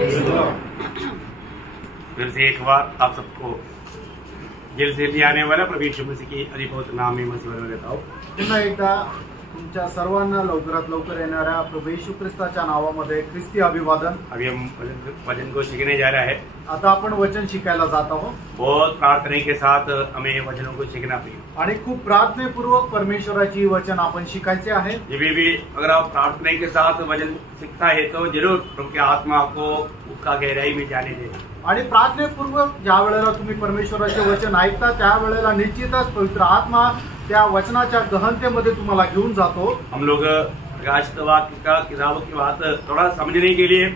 फिर से एक बार आप सबको जेल से भी आने वाला प्रभु यीशु मसीह की अधिभूत नाम में मसीह देता हूँ। पुन्हा एकदा तुमच्या सर्वांना लवकरात लवकर येणाऱ्या प्रभू येशू ख्रिस्ताच्या नावामध्ये ख्रिस्ती अभिवादन। अभी हम वचन को सीखने जा रहा है। आता आपण वचन शिकायला जात आहोत। बहुत प्रार्थना के साथ हमें वचनों को सीखना चाहिए आणि खूप प्रार्थनेपूर्वक परमेश्वराची वचन आपण शिकायचे आहे। ये भी अगर आप प्रार्थना के साथ वचन सीखता है तो जरूर प्रभु की आत्मा को उसका गहराई में जाने देना। आणि प्रार्थनेपूर्वक ज्या वेळेला तुम्ही परमेश्वराचे वचन ऐकता त्या वेळेला निश्चितच पवित्र आत्मा त्या वचनाच्या गहनतेमध्ये तुम्हाला घेऊन जातो। हम लोग प्रकाशित वाक्य का किताबों की बात थोड़ा समझने के लिए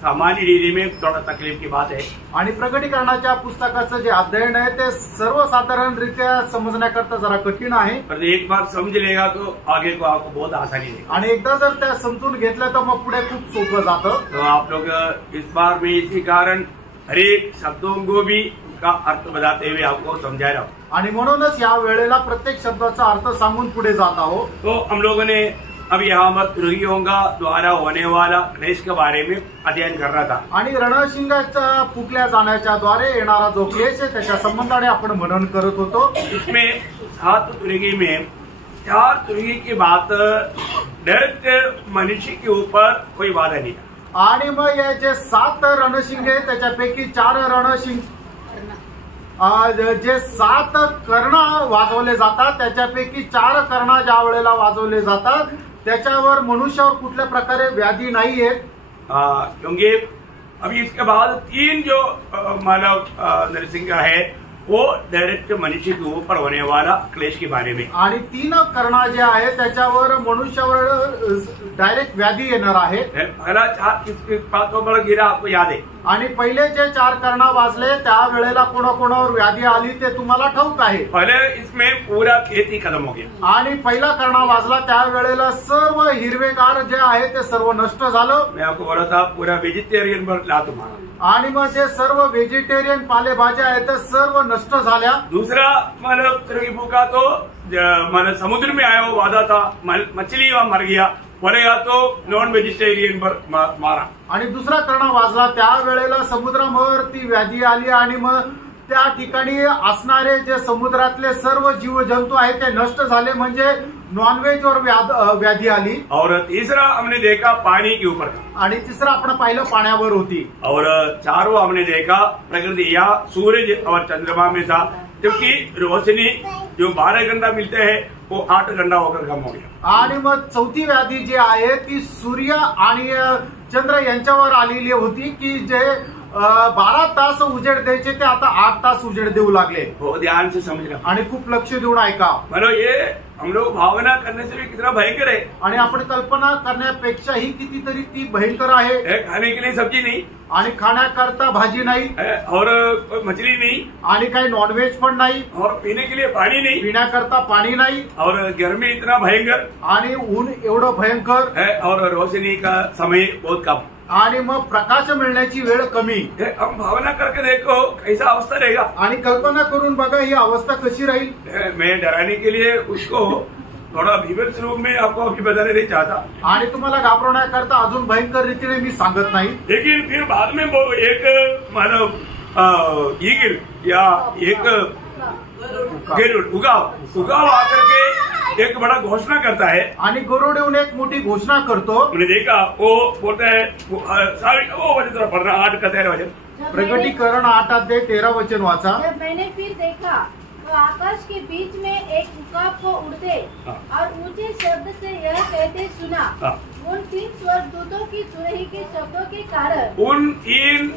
सामान्य रीति में थोड़ा तकलीफ की बात है। आणि प्रकटीकरणाच्या पुस्तकाचं जे अध्ययन आहे ते सर्वसाधारणरित्या समजण्याकरता जरा कठीण आहे। पर एक बार समझ लेगा तो आगे को आपको बहुत आसानी है। आणि एकदा जर त्या समजून घेतलं तर मग पुढे खूप सोपं जातं। तो आप लोग इस बार में इसी कारण हर एक शब्दों को भी का अर्थ बताते हुए आपको समझा रहा हूँ। आणि म्हणूनच या वेळेला प्रत्येक शब्दाचा अर्थ सांगून पुढे जात आहोत। तो हम लोगों ने अब यहाँ पर तुर्गियों का द्वारा होने वाला क्लेश के बारे में अध्ययन कर रहा था। आणि रणशिंगाच्या फुकल्या जाण्याच्या द्वारे येणारा जो क्लेश आहे त्याच्या संबंधाने आपण मनन करत होतो। इसमें 7 तुर्गी में 4 तुर्गी की बात डायरेक्ट मनुष्य के ऊपर कोई वादा नहीं था। आणि मग या जे 7 रणशिंगे त्याच्यापैकी 4 रणशिंग जे 7 कर्ण वाजवले जातात त्याच्यापैकी 4 कर्ण ज्या वेळेला वाजवले जातात त्याच्यावर मनुष्यावर कुठल्या प्रकारे व्याधी नाही आहे। क्योंकि अभी इसके बाद 3 जो मानव नरसिंह है वो डायरेक्ट मनुष्य के ऊपर होने वाला क्लेश के बारे में। आणि 3 कर्ण जे आहे त्याच्यावर मनुष्यावर डायरेक्ट व्याधी येणार आहे। पहला 4 किस बातों पर गिरा आपको याद है? आणि पहिले जे 4 कर्ण वाजले त्या वेळेला कोणाकोणावर व्याधी आली ते तुम्हाला ठाऊक आहे। पहले इसमें पूरा खेती खत्म हो गया। आणि पहिला कर्ण वाजला त्या वेळेला सर्व हिरवेगार जे आहे ते सर्व नष्ट झालं। मैं आपको बोला था पूरा वेजिटेरियन पर ला तुम्हारा। आणि मग जे सर्व व्हेजिटेरियन पालेभाज्या आहेत त्या सर्व नष्ट झाल्या। दूसरा मतलब तुर्की भूखा तो मतलब समुद्र में आया वो वादा था, मछली वहां मर गया, बोलेगा तो नॉन वेजिटेरियन पर मारा। आणि दुसरा कर्ण वाजला त्या वेळेला समुद्रावरती व्याधी आली आणि मग त्या ठिकाणी असणारे जे समुद्रातले सर्व जीवजंतू आहेत ते नष्ट झाले म्हणजे नॉनव्हेज वर व्याधी आली। और तीसरा हमने देखा पानी के ऊपर था। आणि तिसरा आपण पाहिलं पाण्यावर होती। और चारों हमने देखा प्रकृति या सूरज और चंद्रमा में था, जबकि रोशनी जो 12 घंटा मिलते हैं वो 8 घंटा होकर कम हो गया। आणि मग चौथी व्याधी जी आहे ती सूर्य आणि चंद्र यांच्यावर आलेली होती की जे 12 तास उजेड द्यायचे ते आता 8 तास उजेड देऊ लागले। वो ध्यान से समझना आणि खूप लक्ष देऊन ऐका। मतलब ये हम लोग भावना करने से भी कितना भयंकर है। आणि आपण कल्पना करण्यापेक्षाही कितीतरी ती भयंकर आहे। खाने के लिए सब्जी नहीं, आणि खाण्याकरता भाजी नाही, और मछली नहीं, आणि काही नॉनव्हेज पण नाही, और पीने के लिए पानी नहीं, पिण्याकरता पाणी नाही, और गर्मी इतना भयंकर, आणि ऊन एवढं भयंकर है, और रोशनी का समय बहुत कम, आणि मग प्रकाश मिळण्याची वेळ कमी। हम भावना करके देखो कैसा अवस्था रहेगा। आणि कल्पना करून बघा ही अवस्था कशी राहील। मैं डराने के लिए उसको थोड़ा भीभत्स रूप में आपको अभी बताने नहीं चाहता, आणि तुम्हाला घाबरवण्याकरता अजून भयंकर रीतीने मी सांगत नाही। लेकिन फिर बाद में वो एक मानव ईगल या एक उगाव आकर के एक बड़ा घोषणा करता है। आणि गरुड येऊन एक मोठी घोषणा करतो। मैंने देखा वो बोलता है वो वचन थोड़ा पढ़ना 8 का 13 वचन। प्रकटीकरण 8 अध्याय 13 वचन वाचा। जब मैंने फिर देखा तो आकाश के बीच में एक उकाब को उड़ते और ऊंचे शब्द से यह कहते सुना, उन 3 स्वर्गदूतों की तुरही के शब्दों के कारण, उन 3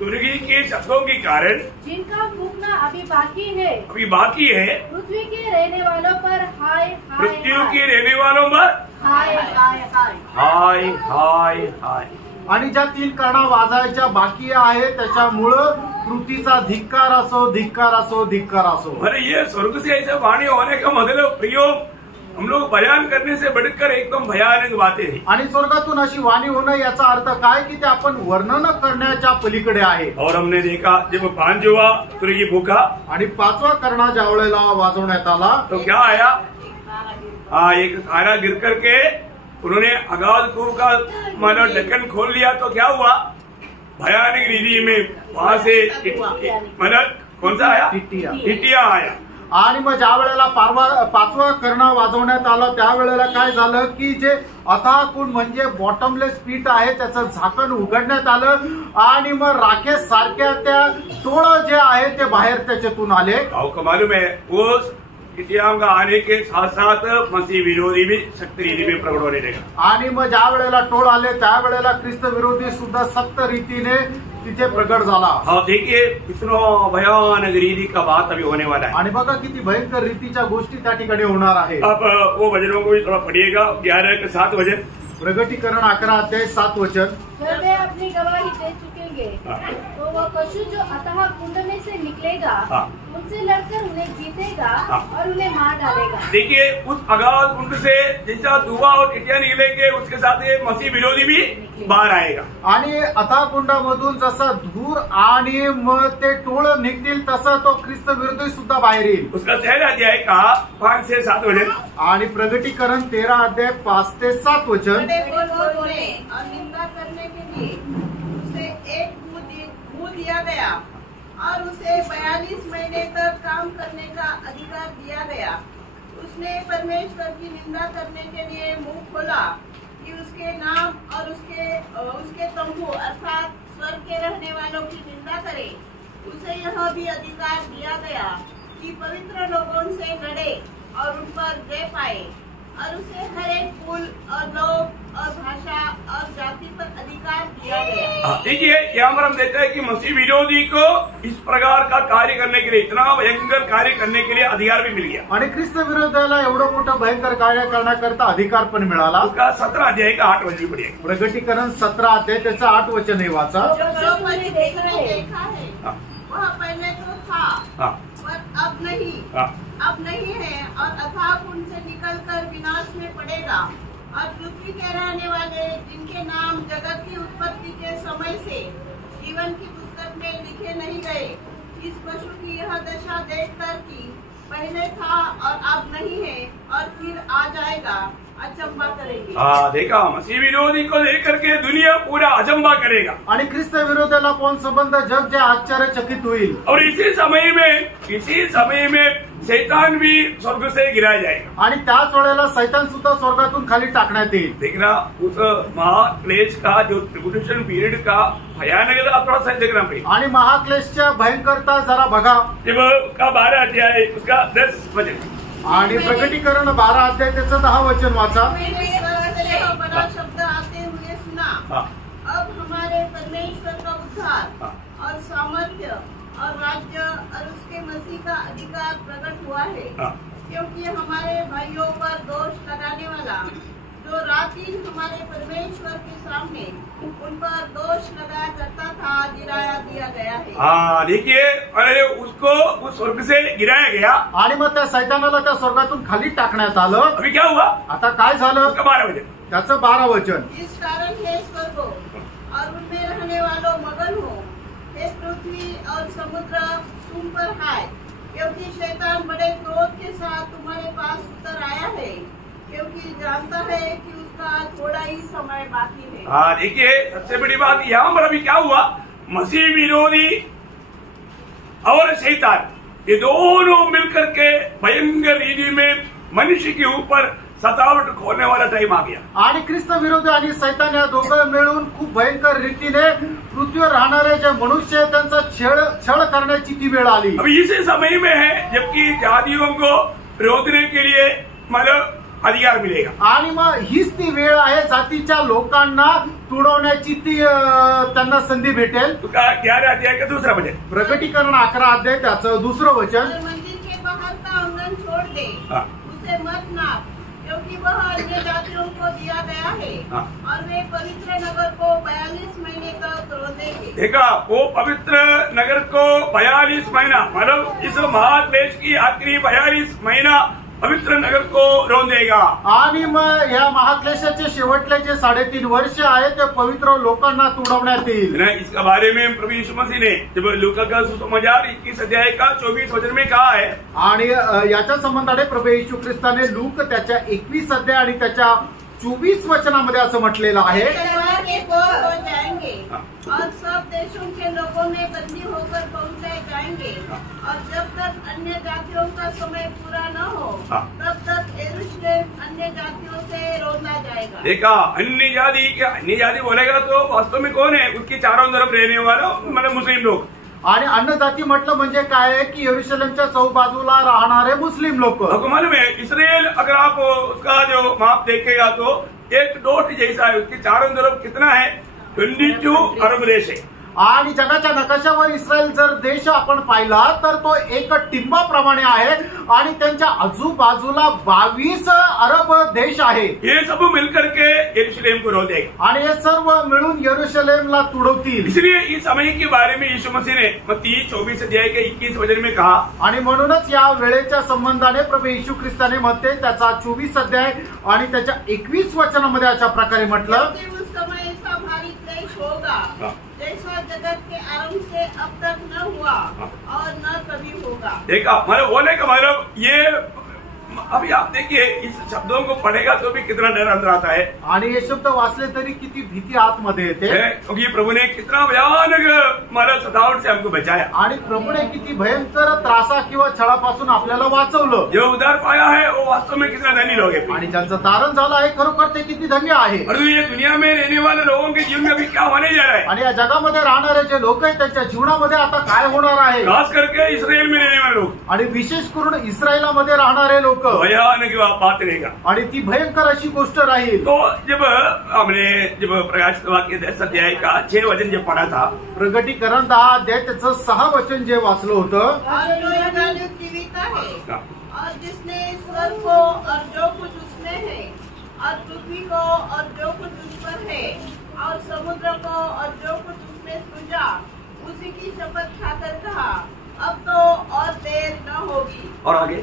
तुर्गी के शब्दों के कारण जिनका फूंकना अभी बाकी है, पृथ्वी के रहने वालों पर हाय हाय, पृथ्वी के रहने वालों पर हाय हाय हाय हाय हाय हाय। आणि ज्या 3 कर्ण वाजायच्या बाकी आहे त्याच्यामुळं पृथ्वीचा धिक्कार असो, धिक्कार असो, धिक्कार असो। अरे ये स्वर्ग से ऐसे वाणी होने का मतलब प्रयोग हम लोग बयान करने से बढ़कर एकदम भयानक बातें हैं। आणि स्वर्गातून अशी वाणी होणं याचा अर्थ काय की ते आपण वर्णन करण्याच्या पलीकडे आहे। और हमने देखा जब 5वां तुर्गी फूका आणि 5वा कर्ण ज्या वेळेला वाजवण्यात आला तो क्या आया? एक तारा गिर करके उन्होंने अगाध कुएं का मानो ढक्कन खोल लिया तो क्या हुआ? भयानक रीति में वहां से मतलब कौन सा आया, टिटिया आया। आणि मग ज्या वेळेला पाचवा कर्ण वाजवण्यात आलं त्यावेळेला काय झालं की जे अथाह कुंड म्हणजे बॉटमलेस पीट आहे त्याचं झाकण उघडण्यात आलं आणि मग राखेस सारख्या त्या टोळं जे आहे ते बाहेर त्याच्यातून आले। आपको मालूम है उस टिटिया का आने के साथ साथ मसीह विरोधी भी सख्त रीति में प्रकट होने लगा। आणि मग ज्या वेळेला टोळ आले त्यावेळेला ख्रिस्त विरोधी सुद्धा सक्त रीतीने तिथे प्रकट झाला। हाँ देखिए कितना भयानक रीति का बात अभी होने वाला है। आणि बघा किती भयंकर रीतीच्या गोष्टी त्या ठिकाणी होणार आहे। आप वो वचनों को भी थोड़ा पढ़िएगा, 11 के 7 वचन। प्रगटीकरण 11 अध्याय 7 वचन। जब वे अपनी गवाही दे चुकेंगे तो वह पशु जो अतः कुंड में से निकलेगा उनसे लड़कर उन्हें जीतेगा और उन्हें मार डालेगा। देखिए उस अगाध कुंड से जैसा धुआं और टिटिया निकलेंगे उसके साथ ये मसीह विरोधी भी बाहर आएगा। आणि अथाह कुंडामधून जसा धूर आणि मग ते टोळ निघतील तसा तो ख्रिस्त विरोधी सुद्धा बाहेर येईल। उसका 13 अध्याय का 5 से 7 वचन। आणि प्रगटीकरण 13 अध्याय 5 ते 7 वचन। और निंदा करने के लिए उसे एक मुंह दिया गया और उसे 42 महीने तक काम करने का अधिकार दिया गया। उसने परमेश्वर की निंदा करने के लिए मुंह खोला कि उसके नाम और उसके तंबू अर्थात स्वर्ग के रहने वालों की निंदा करे। उसे यह भी अधिकार दिया गया कि पवित्र लोगों से लड़े और उन पर जय पाए और उसे हर एक कुल और लोग और भाषा और जाति पर अधिकार दिया गया। देखिए यहाँ पर हम देखते हैं कि मसीह विरोधी को इस प्रकार का कार्य करने के लिए, इतना भयंकर कार्य करने के लिए अधिकार भी मिल गया। आणि ख्रिस्त विरोधाला एवढं मोठं भयंकर कार्य करण्याकरता अधिकार पण मिळाला। उसका 17 अध्याय का 8 वचन पढ़िए। प्रगटीकरण 17 अध्याय त्याचं 8 वचन हे वाचा। जो मैंने देखा है वह पहले तो था पर अब नहीं है और अथाह कुंड से निकलकर विनाश में पड़ेगा। और पृथ्वी के रहने वाले जिनके नाम जगत की उत्पत्ति के समय से जीवन की पुस्तक में लिखे नहीं गए, इस पशु की यह दशा देखकर कि पहले था और अब नहीं है और फिर आ जाएगा, अचंबा करेगी। हाँ देखा, मसीह विरोधी को देख करके दुनिया पूरा अचंबा करेगा। आणि ख्रिस्त विरोधाला कोण संबंध जग जे आश्चर्यचकित होईल। और इसी समय में शैतान भी स्वर्ग से गिराया जाएगा। आणि त्याच वेळेला सैतान सुद्धा स्वर्गातून खाली टाकण्यात येईल। देखना उस महाक्लेश का जो ट्रिब्यूलेशन पीरियड का भयानकता थोड़ा सा देखना पड़ेगा। आणि महाक्लेशच्या भयंकरता जरा बघा। जब का 12 अध्याय उसका 10 वचन। आणि प्रगटीकरण 12 अध्याय त्याचं 10 वचन वाचा। बड़ा शब्द आते हुए सुना। अब हमारे परमेश्वर का उद्धार और सामर्थ्य और राज्य और उसके मसीह का अधिकार प्रकट हुआ है। क्योंकि हमारे भाइयों पर दोष लगाने वाला जो रात दिन हमारे परमेश्वर के सामने उन पर दोष लगाया करता था, गिराया दिया गया है। हाँ देखिए, अरे उसको उस स्वर्ग से गिराया गया आणि मग त्या सैतानाला त्या स्वर्गातून खाली टाकण्यात आलं। अभी क्या हुआ? आता काय झालं? उसका 12 वचन। त्याचं 12 वचन। इस कारण हे स्वर्गो और उनमें रहने वालों मगन हो, हे पृथ्वी और समुद्र तुम पर हाय, क्योंकि शैतान बड़े क्रोध के साथ तुम्हारे पास उतर आया है, क्योंकि जानता है कि उसका थोड़ा ही समय बाकी है। हाँ देखिए, सबसे बड़ी बात यहाँ पर अभी क्या हुआ, मसीह विरोधी और शैतान ये दोनों मिलकर के भयंकर रीति में मनुष्य के ऊपर सतावट खोलने वाला टाइम आ गया। आणि ख्रिस्त विरोधी आणि सैतान या दोघं मिळून खूप भयंकर रीतीने पृथ्वीवर राहणारे जे मनुष्य आहेत त्यांचा छळ करण्याची ती वेळ आली। अभी इसी समय में है जबकि जातियों को रोकने के लिए मतलब अधिकार मिलेगा। आणि मग हीच ती वेळ आहे जातीच्या लोकांना तुडवण्याची ती त्यांना संधी भेटेल। 11 अध्याय का 2 वचन। प्रगटीकरण 11 अध्याय त्याचं 2 वचन। मंदिर के बाहर का आंगन छोड़ दे, उसे मत नाप, क्योंकि वह अन्य जातियों को दिया गया है और वे पवित्र नगर को 42 महीने तक रोंदेंगे। देखा, वो पवित्र नगर को 42 महीना मतलब इस महाक्लेश की आखिरी 42 महीना पवित्र नगर को रोंदेगा। आणि मग या महाक्लेशाचे शेवटले जे 3.5 वर्ष आहेत ते पवित्र लोकांना तुडवण्यात येईल। इसके बारे में प्रभु यीशु मसीह ने जब लूका का सुसमाचार 21 अध्याय का 24 वचन में कहा है। आणि याच्या संबंधाने प्रभू येशू ख्रिस्ताने लूक त्याच्या 21 अध्याय आणि त्याच्या 24 वचनामध्ये असं म्हटलेलं आहे। और सब देशों के लोगों में बंदी होकर पहुंचाए जाएंगे और जब तक अन्य जातियों का समय पूरा न हो तब तक यरूशलेम अन्य जातियों से रोंदा जाएगा। देखा, अन्य जाति बोलेगा तो वास्तव में कौन है? उसकी चारों तरफ रहने वाला मतलब मुस्लिम लोग। आणि अन्न जाती म्हटलं म्हणजे काय आहे की यरूशलेमच्या चौबाजूला राहणारे मुस्लिम लोक। आपको मालूम है इसराइल अगर आप उसका जो माप देखेगा तो एक डॉट जैसा है, उसके चारों तरफ कितना है? 22 अरब देश है। आणि जगाच्या नकाशावर इस्रायल जर देश आपण पाहिला तर तो एक टिंबाप्रमाणे आहे आणि त्यांच्या आजूबाजूला 22 अरब देश आहे। ये सब मिलकर के यरूशलेम को रो देगा आणि हे सर्व मिळून यरूशलेमला तुडवतील। इसलिए इस समय के बारे में यीशु मसीह ने मत्ती 24 अध्याय के 21 वचन में कहा। आणि म्हणूनच या वेळेच्या संबंधाने प्रभू येशू ख्रिस्ताने मत्ते त्याचा 24 अध्याय आणि त्याच्या 21 वचनामध्ये अशा प्रकारे म्हटलं, उस समय ऐसा भारी क्लेश होगा जैसा जगत के आरंभ से अब तक न हुआ और न कभी होगा। देखा, मतलब बोले का मतलब ये अभी आप देखिए इस शब्दों को पढ़ेगा तो भी कितना डर अंदर आता है। आणि हे शब्द वाचले तरी किती भीती आतमध्ये येते, क्योंकि प्रभु ने कितना भयानक मारा सतावट से हमको बचाया आणि प्रभूने किती भयंकर त्रासा किंवा छळापासून आपल्याला वाचवलं। जो उद्धार पाया है वो वास्तव में कितना धनी लोग है। आणि ज्यांचं तारण झालं आहे खरोखर ते किती धन्य आहे। और ये दुनिया में रहने वाले लोगों के जीवन में अभी क्या होने जा रहा है? आणि या जगामध्ये राहणारे जे लोक आहेत त्यांच्या जीवनामध्ये आता काय होणार आहे? खास करके इसराइल में रहने वाले लोग, आणि विशेष करून इस्रायलामध्ये राहणारे लोक, भयानक बात रहेगा। आणि ती भयंकर अशी गोष्ट राहील। तो जब हमने प्रकाशित वाक्य 10 अध्याय का 6 वचन जब पढ़ा था, प्रगटीकरण 10 अध्याय त्याचं 6 वचन जे वाचलं होतं, और जो युगायुग जीवित है और जिसने स्वर्ग को और जो कुछ उसमें है और पृथ्वी को और जो कुछ उस पर है और समुद्र को और जो कुछ उसमें सृजा, उसी की शपथ खाकर कहा अब तो और देर न होगी। और आगे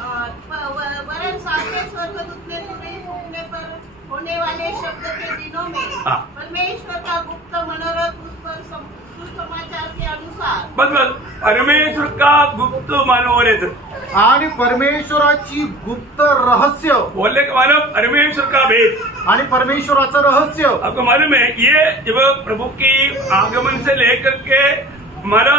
वरन सातवें स्वर्गदूत ने तुम्हें फूंकने पर होने वाले शब्द के दिनों में परमेश्वर का गुप्त मनोरथ उस पर सुसमाचार के अनुसार, बस परमेश्वर का गुप्त मनोरथ आणि परमेश्वराची गुप्त रहस्य, बोलने का मतलब परमेश्वर का भेद आणि परमेश्वराचं रहस्य। आपको मालूम है ये जब प्रभु की आगमन से लेकर के हमारा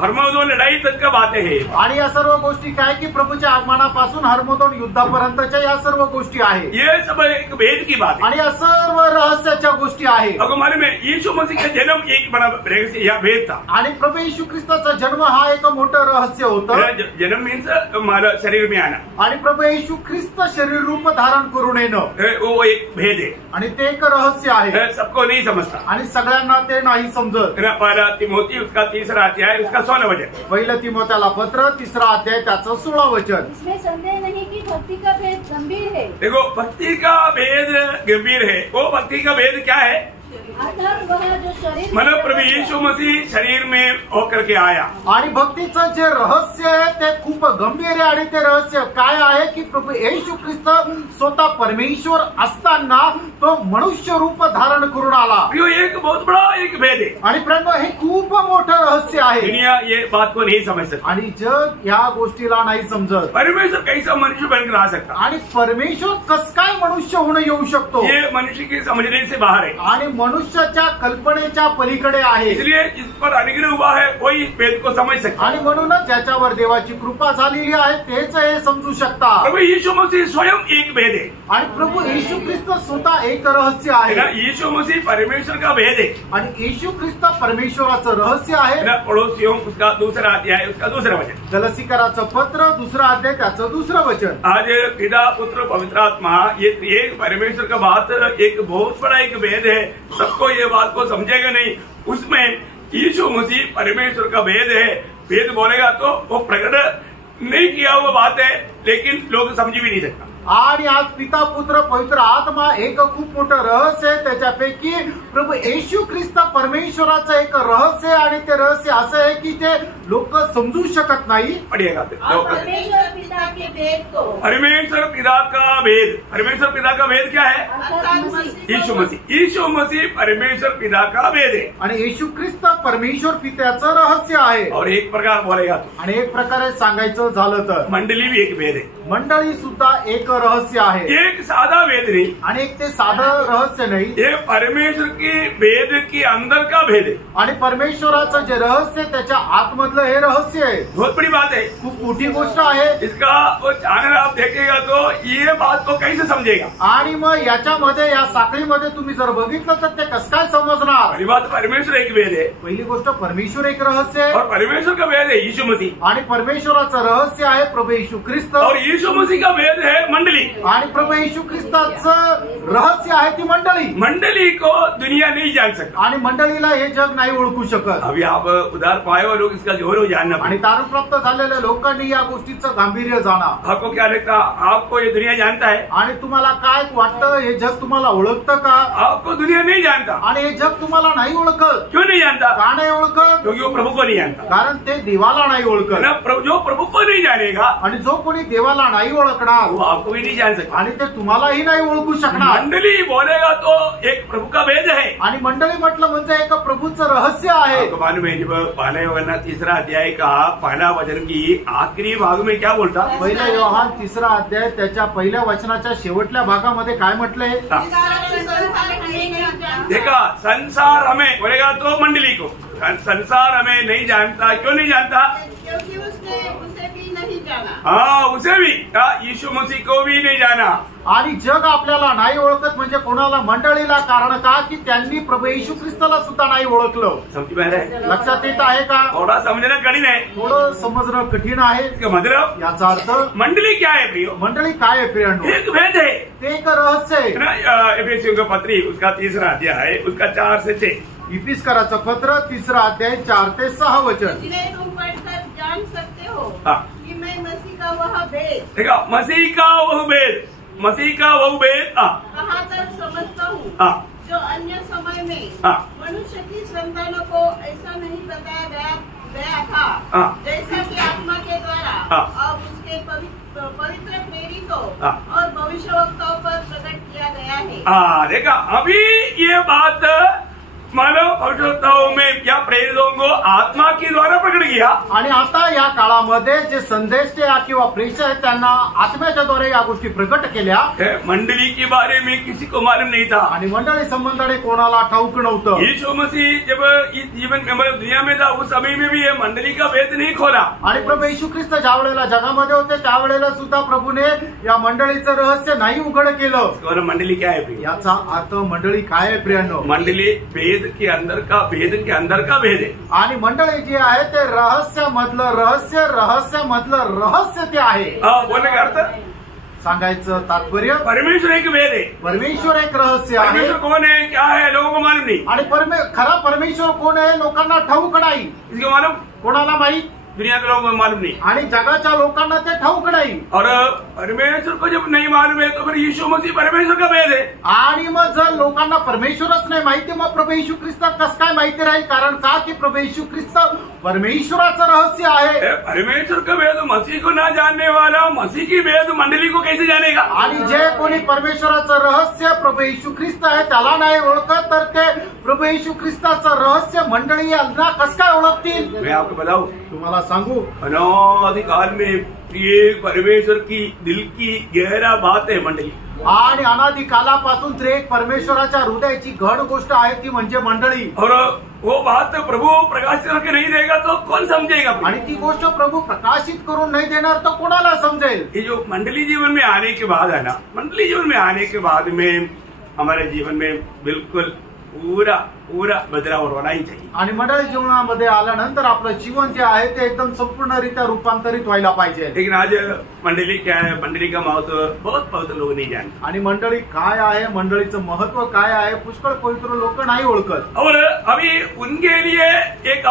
हर्मोदोन लढाई तक का बातें है। आणि या सर्व गोष्टी काय की प्रभूच्या आगमनापासून हर्मोदोन युद्धापर्यंतच्या या सर्व गोष्टी आहे। ये सब एक भेद की बात है आणि या सर्व रहस्याच्या गोष्टी आहे। आपको मालूम है यीशु मसीह का जन्म एक बड़ा रहस्य या भेद था। आणि प्रभू येशू ख्रिस्ताचा जन्म हा एक मोठं रहस्य होतं। जन्म मीन्स हमारा शरीर में आना, आणि प्रभू येशू ख्रिस्त शरीर रूप धारण करून येणं वो एक भेद है आणि ते एक रहस्य आहे। सबको नहीं समझता आणि सगळ्यांना ते नाही समजत। पहला तिमोथी उसका 3रा अध्याय उसका 16 वचन, पहिलं तिमोथेला पत्र 3रा अध्याय त्याचं 16 वचन। इसमें संदेह नहीं कि भक्ति का भेद गंभीर है। देखो भक्ति का भेद गंभीर है। वो भक्ति का भेद क्या है? अर्थात वह जो शरीर मतलब प्रभु यीशु मसीह शरीर में होकर के आया। आणि भक्तीचं जे रहस्य आहे ते खूप गंभीर आहे आणि ते रहस्य काय आहे की प्रभू येशू ख्रिस्त स्वतः परमेश्वर असताना तो मनुष्य रूप धारण करून आला। ये एक बहुत बड़ा एक भेद है आणि प्रेम हे खूप मोठं रहस्य आहे। दुनिया ये बात को नहीं समझ सकती आणि जग या गोष्टीला नाही समजत। परमेश्वर कैसा मनुष्य बनकर आ सकता आणि परमेश्वर कस काय मनुष्य होणं येऊ शकतो? ये मनुष्य के समझने से बाहर है आणि मनुष्याच्या कल्पनेच्या पलीकडे आहे। इसलिए जिस पर अनुग्रह हुआ है वही इस भेद को समझ सकता। आणि म्हणूनच ज्याच्यावर देवाची कृपा झालेली आहे तेच हे समजू शकता। प्रभु यीशु मसीह स्वयं एक भेद है आणि प्रभू येशू ख्रिस्त स्वतः एक रहस्य आहे। यीशु मसीह परमेश्वर का भेद है आणि येशू ख्रिस्त परमेश्वराचं रहस्य आहे। पड़ोसियों उसका 2रा अध्याय उसका 2रा वचन, गलसीकराचं पत्र 2रा अध्याय त्याचं 2रं वचन। आज पिता पुत्र पवित्र आत्मा ये एक परमेश्वर का बात एक बहुत बड़ा एक भेद है। सबको ये बात को समझेगा नहीं। उसमें यीशु मसीह परमेश्वर का भेद है। भेद बोलेगा तो वो प्रकट नहीं किया हुआ बात है, लेकिन लोग समझ भी नहीं सकता। आणि आज पिता पुत्र पवित्र आत्मा एक खूप मोठं रहस्य आहे। त्याच्यापैकी प्रभू येशू ख्रिस्त परमेश्वराचं एक रहस्य आहे आणि ते रहस्य असं आहे की ते लोक समजू शकत नाही। पढ़िएगा परमेश्वर पिता के भेद को, परमेश्वर पिता का भेद, परमेश्वर पिता का भेद क्या है? यीशु मसीह, यीशु मसीह परमेश्वर पिता का भेद है आणि येशू ख्रिस्त परमेश्वर पित्याचं रहस्य आहे। और एक प्रकार बोलेगा तो आणि एक प्रकारे सांगायचं झालं तर मंडली भी एक भेद है। मंडळी सुद्धा एक रहस्य आहे। एक साधा वेद नहीं, आणि एक ते साधं रहस्य नाही, ये परमेश्वर की वेद की अंदर का भेद है। आणि परमेश्वराचं जे रहस्य आहे, त्याच्या आतमधलं हे रहस्य आहे। बहुत बड़ी बात है। खूप मोठी गोष्ट आहे। इसका वो चैनल आप देखेगा तो ये बात को कैसे समझेगा। आणि मग याच्यामध्ये या साखळीमध्ये तुम्ही जर बघितलं तर ते कसं काय समजणार। पहली बात, परमेश्वर एक वेद है पहिली गोष्ट, परमेश्वर एक रहस्य आहे, और परमेश्वर का वेद है यीशु मसीह, आणि परमेश्वराचं रहस्य आहे प्रभू येशू ख्रिस्त, और यीशु मसीह का वेद है मंडली। आणि प्रभू येशू ख्रिस्ताचं रहस्य आहे ती मंडळी। मंडली को दुनिया नहीं जान सकता। आणि मंडळीला हे जग नाही ओळखू शकत। अभी आप उधार पाए हुए लोग इसका गौरव जानना आणि पड़ेगा। तारण प्राप्त झालेल्या लोकांनी या गोष्टीचं गांभीर्य जाणा। आपको क्या लगता, आपको ये दुनिया जानता है? आणि तुम्हाला काय वाटतं, हे जग तुम्हाला ओळखतं का? आपको दुनिया नहीं जानता। आणि हे जग तुम्हाला नाही ओळखत। क्यों नहीं जानता? का नाही ओळखत? क्योंकि वो प्रभु को नहीं जानता कारण ते देवाला नाही है ओळखत। ना। जो प्रभु को नहीं जानेगा आणि जो कोणी देवाला नाही ओळखणार, वो आपको भी नहीं जान सकता। आणि ते तुम्हालाही नाही ओळखू शकणार। मंडली बोलेगा तो एक प्रभु का वेद है। आणि मंडळी म्हटलं म्हणजे एक प्रभूचं रहस्य आहे। आपको मालूम है, जब पहला योहन्ना 3 अध्याय का पहला वचन की आखिरी भाग में क्या बोलता? पहिला योहान 3 अध्याय त्याच्या पहिल्या वचनाच्या शेवटल्या भागामध्ये काय म्हटलंय? देखा, संसार हमें बोलेगा तो मंडली को, संसार हमें नहीं जानता। क्यों नहीं जानता? क्योंकि उसने उसे भी नहीं जाना। हाँ, उसे भी, यीशु मसीह को भी नहीं जाना। आणि जग आपल्याला नाही ओळखत म्हणजे कोणाला? मंडळीला। कारण का? की त्यांनी प्रभू येशू ख्रिस्ताला सुद्धा नाही ओळखलं। समझ में आ रहा है? लक्षात येत आहे का? थोड़ा समझना कठिन है। थोडं समजणं कठीण आहे। इसका मतलब याचा अर्थ मंडली क्या है प्रियो? मंडळी काय आहे प्रियांनो? एक भेद है ते एक रहस्य आहे ना। एफेसियों का पत्री उसका 3 अध्याय उसका 4 से 6। इफिस्कराचं पत्र 3 अध्याय 4 ते 6 वचन। जिन्हें तुम पढ़कर जान सकते हो हाँ। कि मैं मसीह का वह भेद देखा, मसीह का वह भेद, मसीह का वह भेद। कहाँ तक समझता हूँ, हाँ। जो अन्य समय में हाँ। मनुष्य की संतानों को ऐसा नहीं बताया गया था, हाँ। जैसा कि आत्मा के द्वारा हाँ। अब उसके पवित्र प्रेरितों हाँ। और भविष्यवक्ताओं पर प्रकट किया गया है। हाँ, देखा, अभी ये बात मानव भविष्यवक्ताओं में या प्रेरितों को आत्मा के द्वारा प्रकट किया। आणि आता या काळामध्ये जे संदेश किंवा प्रेषक आहेत त्यांना आत्म्याच्याद्वारे या गोष्टी प्रकट केल्या। मंडली के बारे में किसी को मालूम नहीं था। आणि मंडळी संबंधाने कोणाला ठाऊक नव्हतं। यीशु मसीह जब इस जीवन में हमारे दुनिया में था, उस समय में भी ये मंडली का भेद नहीं खोला। आणि प्रभू येशू ख्रिस्त ज्या वेळेला जगामध्ये होते त्यावेळेला सुद्धा प्रभूने या मंडळीचं रहस्य नाही उघड केलं। मंडली क्या है? याचा अर्थ मंडळी काय आहे प्रियांनो? मंडली भेद के अंदर का भेद के अंदर का भेद है। आणि मंडळी जी आहे ते रहस्यामधलं रहस्य, रहस्यामधलं रहस्य ते आहे। बोलने का अर्थ, सांगायचं तात्पर्य, परमेश्वर एक वेद है। परमेश्वर एक रहस्य आहे। परमेश्वर कौन है, क्या है, लोगों को मालूम नहीं। आणि खरा परमेश्वर कोण आहे लोकांना ठाऊक नाही। इसको मालूम, कोणाला माहित? दुनिया के लोगों को मालूम नहीं। आणि जगाच्या लोकांना ते ठाऊक नाही। और परमेश्वर को जब नहीं मालूम है तो फिर यीशु मसीह परमेश्वर का भेद है। आणि मग जर लोकांना परमेश्वरच नाही माहिती, मग प्रभू येशू ख्रिस्त कसं काय माहिती राहील? कारण का? की प्रभू येशू ख्रिस्त परमेश्वराचं रहस्य आहे। परमेश्वर का भेद मसीह को ना जानने वाला मसीह की भेद मंडली को कैसे जानेगा? आणि जे कोणी परमेश्वराचं रहस्य प्रभू येशू ख्रिस्त आहे त्याला नाही ओळखत, तर ते प्रभू येशू ख्रिस्ताचं रहस्य मंडळी यांना कसं काय ओळखतील? मैं आपको बताऊं, तुम्हाला सांगू, अनादिकाल में ये परमेश्वर की दिल की गहरा बात है मंडली। आणि अनादी कालापासून त्रिएक परमेश्वराच्या हृदयाची घड गोष्ट आहे ती म्हणजे मंडळी। और वो बात प्रभु प्रकाशित करके नहीं देगा तो कौन समझेगा? आणि ती गोष्ट प्रभू प्रकाशित करून नाही देणार तर कोणाला समजेल? ये जो मंडली जीवन में आने के बाद है ना, मंडली जीवन में आने के बाद में हमारे जीवन में बिल्कुल पूरा पूरा बदलाव होना ही चाहिए। आणि मंडळी जीवनामध्ये आल्यानंतर आपलं जीवन जे आहे ते एकदम संपूर्णरित्या रूपांतरित व्हायला पाहिजे। लेकिन आज मंडली क्या है, मंडली का महत्व बहुत लोग नहीं जानते। आणि मंडळी काय आहे, मंडळीचं महत्व काय आहे, पुष्कळ पवित्र लोक नाही ओळखत। और अभी उनके लिए एक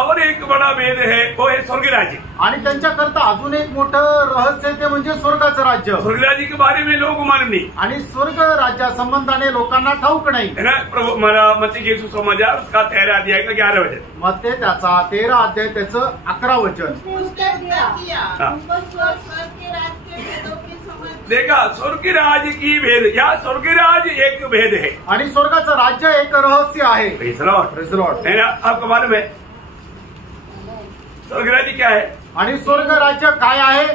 बड़ा भेद है, वो है स्वर्ग राज्य। आणि त्यांच्याकरता अजून एक मोठं रहस्य ते म्हणजे स्वर्गाचं राज्य। स्वर्ग राज्य के बारे में लोगों को मालूम नहीं। आणि स्वर्ग राज्या संबंधाने लोकांना ठाऊक नाही है ना। प्रभु मत्ती यीशु समाचार उसका 13 अध्याय का 11 वचन। मत्ती त्याचा 13 अध्याय त्याचं 11 वचन। उसने उत्तर दिया, तुमको स्वर्ग के राज्य के भेदों की समझ। देखा, स्वर्ग राज्य की भेद, या स्वर्ग राज्य एक भेद है आणि स्वर्गाचं राज्य एक रहस्य आहे। Praise Lord, praise Lord. है ना। आपको मालूम है स्वर्ग राज्य क्या है? आणि स्वर्ग राज्य काय आहे?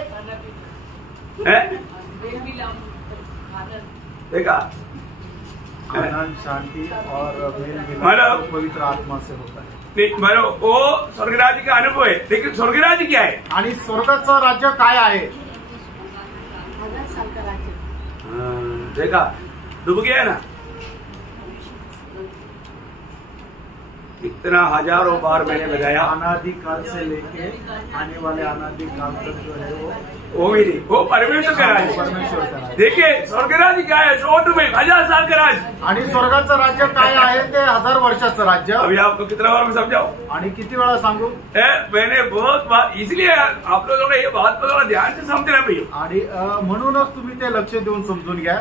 देखा आनंद, शांति और मेल मतलब मिलाप पवित्र आत्मा से होता है. बरोबर वो स्वर्गराज्य का अनुभव है. लेकिन स्वर्गराज्य क्या है? आणि स्वर्गाचं राज्य काय आहे? 1000 साल का राज्य. देखा डूब गया ना, इतना हजारों बार मैंने बताया. अनादिकाल से लेके आने वाले अनादिकाल तक जो है वो भी नहीं, वो परमेश्वर का राज्य. परमेश्वर का राज्य. देखिए स्वर्गराज्य क्या है? शॉर्ट में 1000 साल का राज्य. आणि स्वर्गाचं राज्य काय आहे? ते 1000 वर्षाचं राज्य. अभी आपको कितना बार मैं समझाऊं? आणि किती वेळा सांगू? मैंने बहुत बार, इसलिए आप लोग थोड़ा ये बात को थोड़ा ध्यान से समझना भैया. आणि म्हणूनच तुम्ही ते लक्ष देऊन समजून घ्या.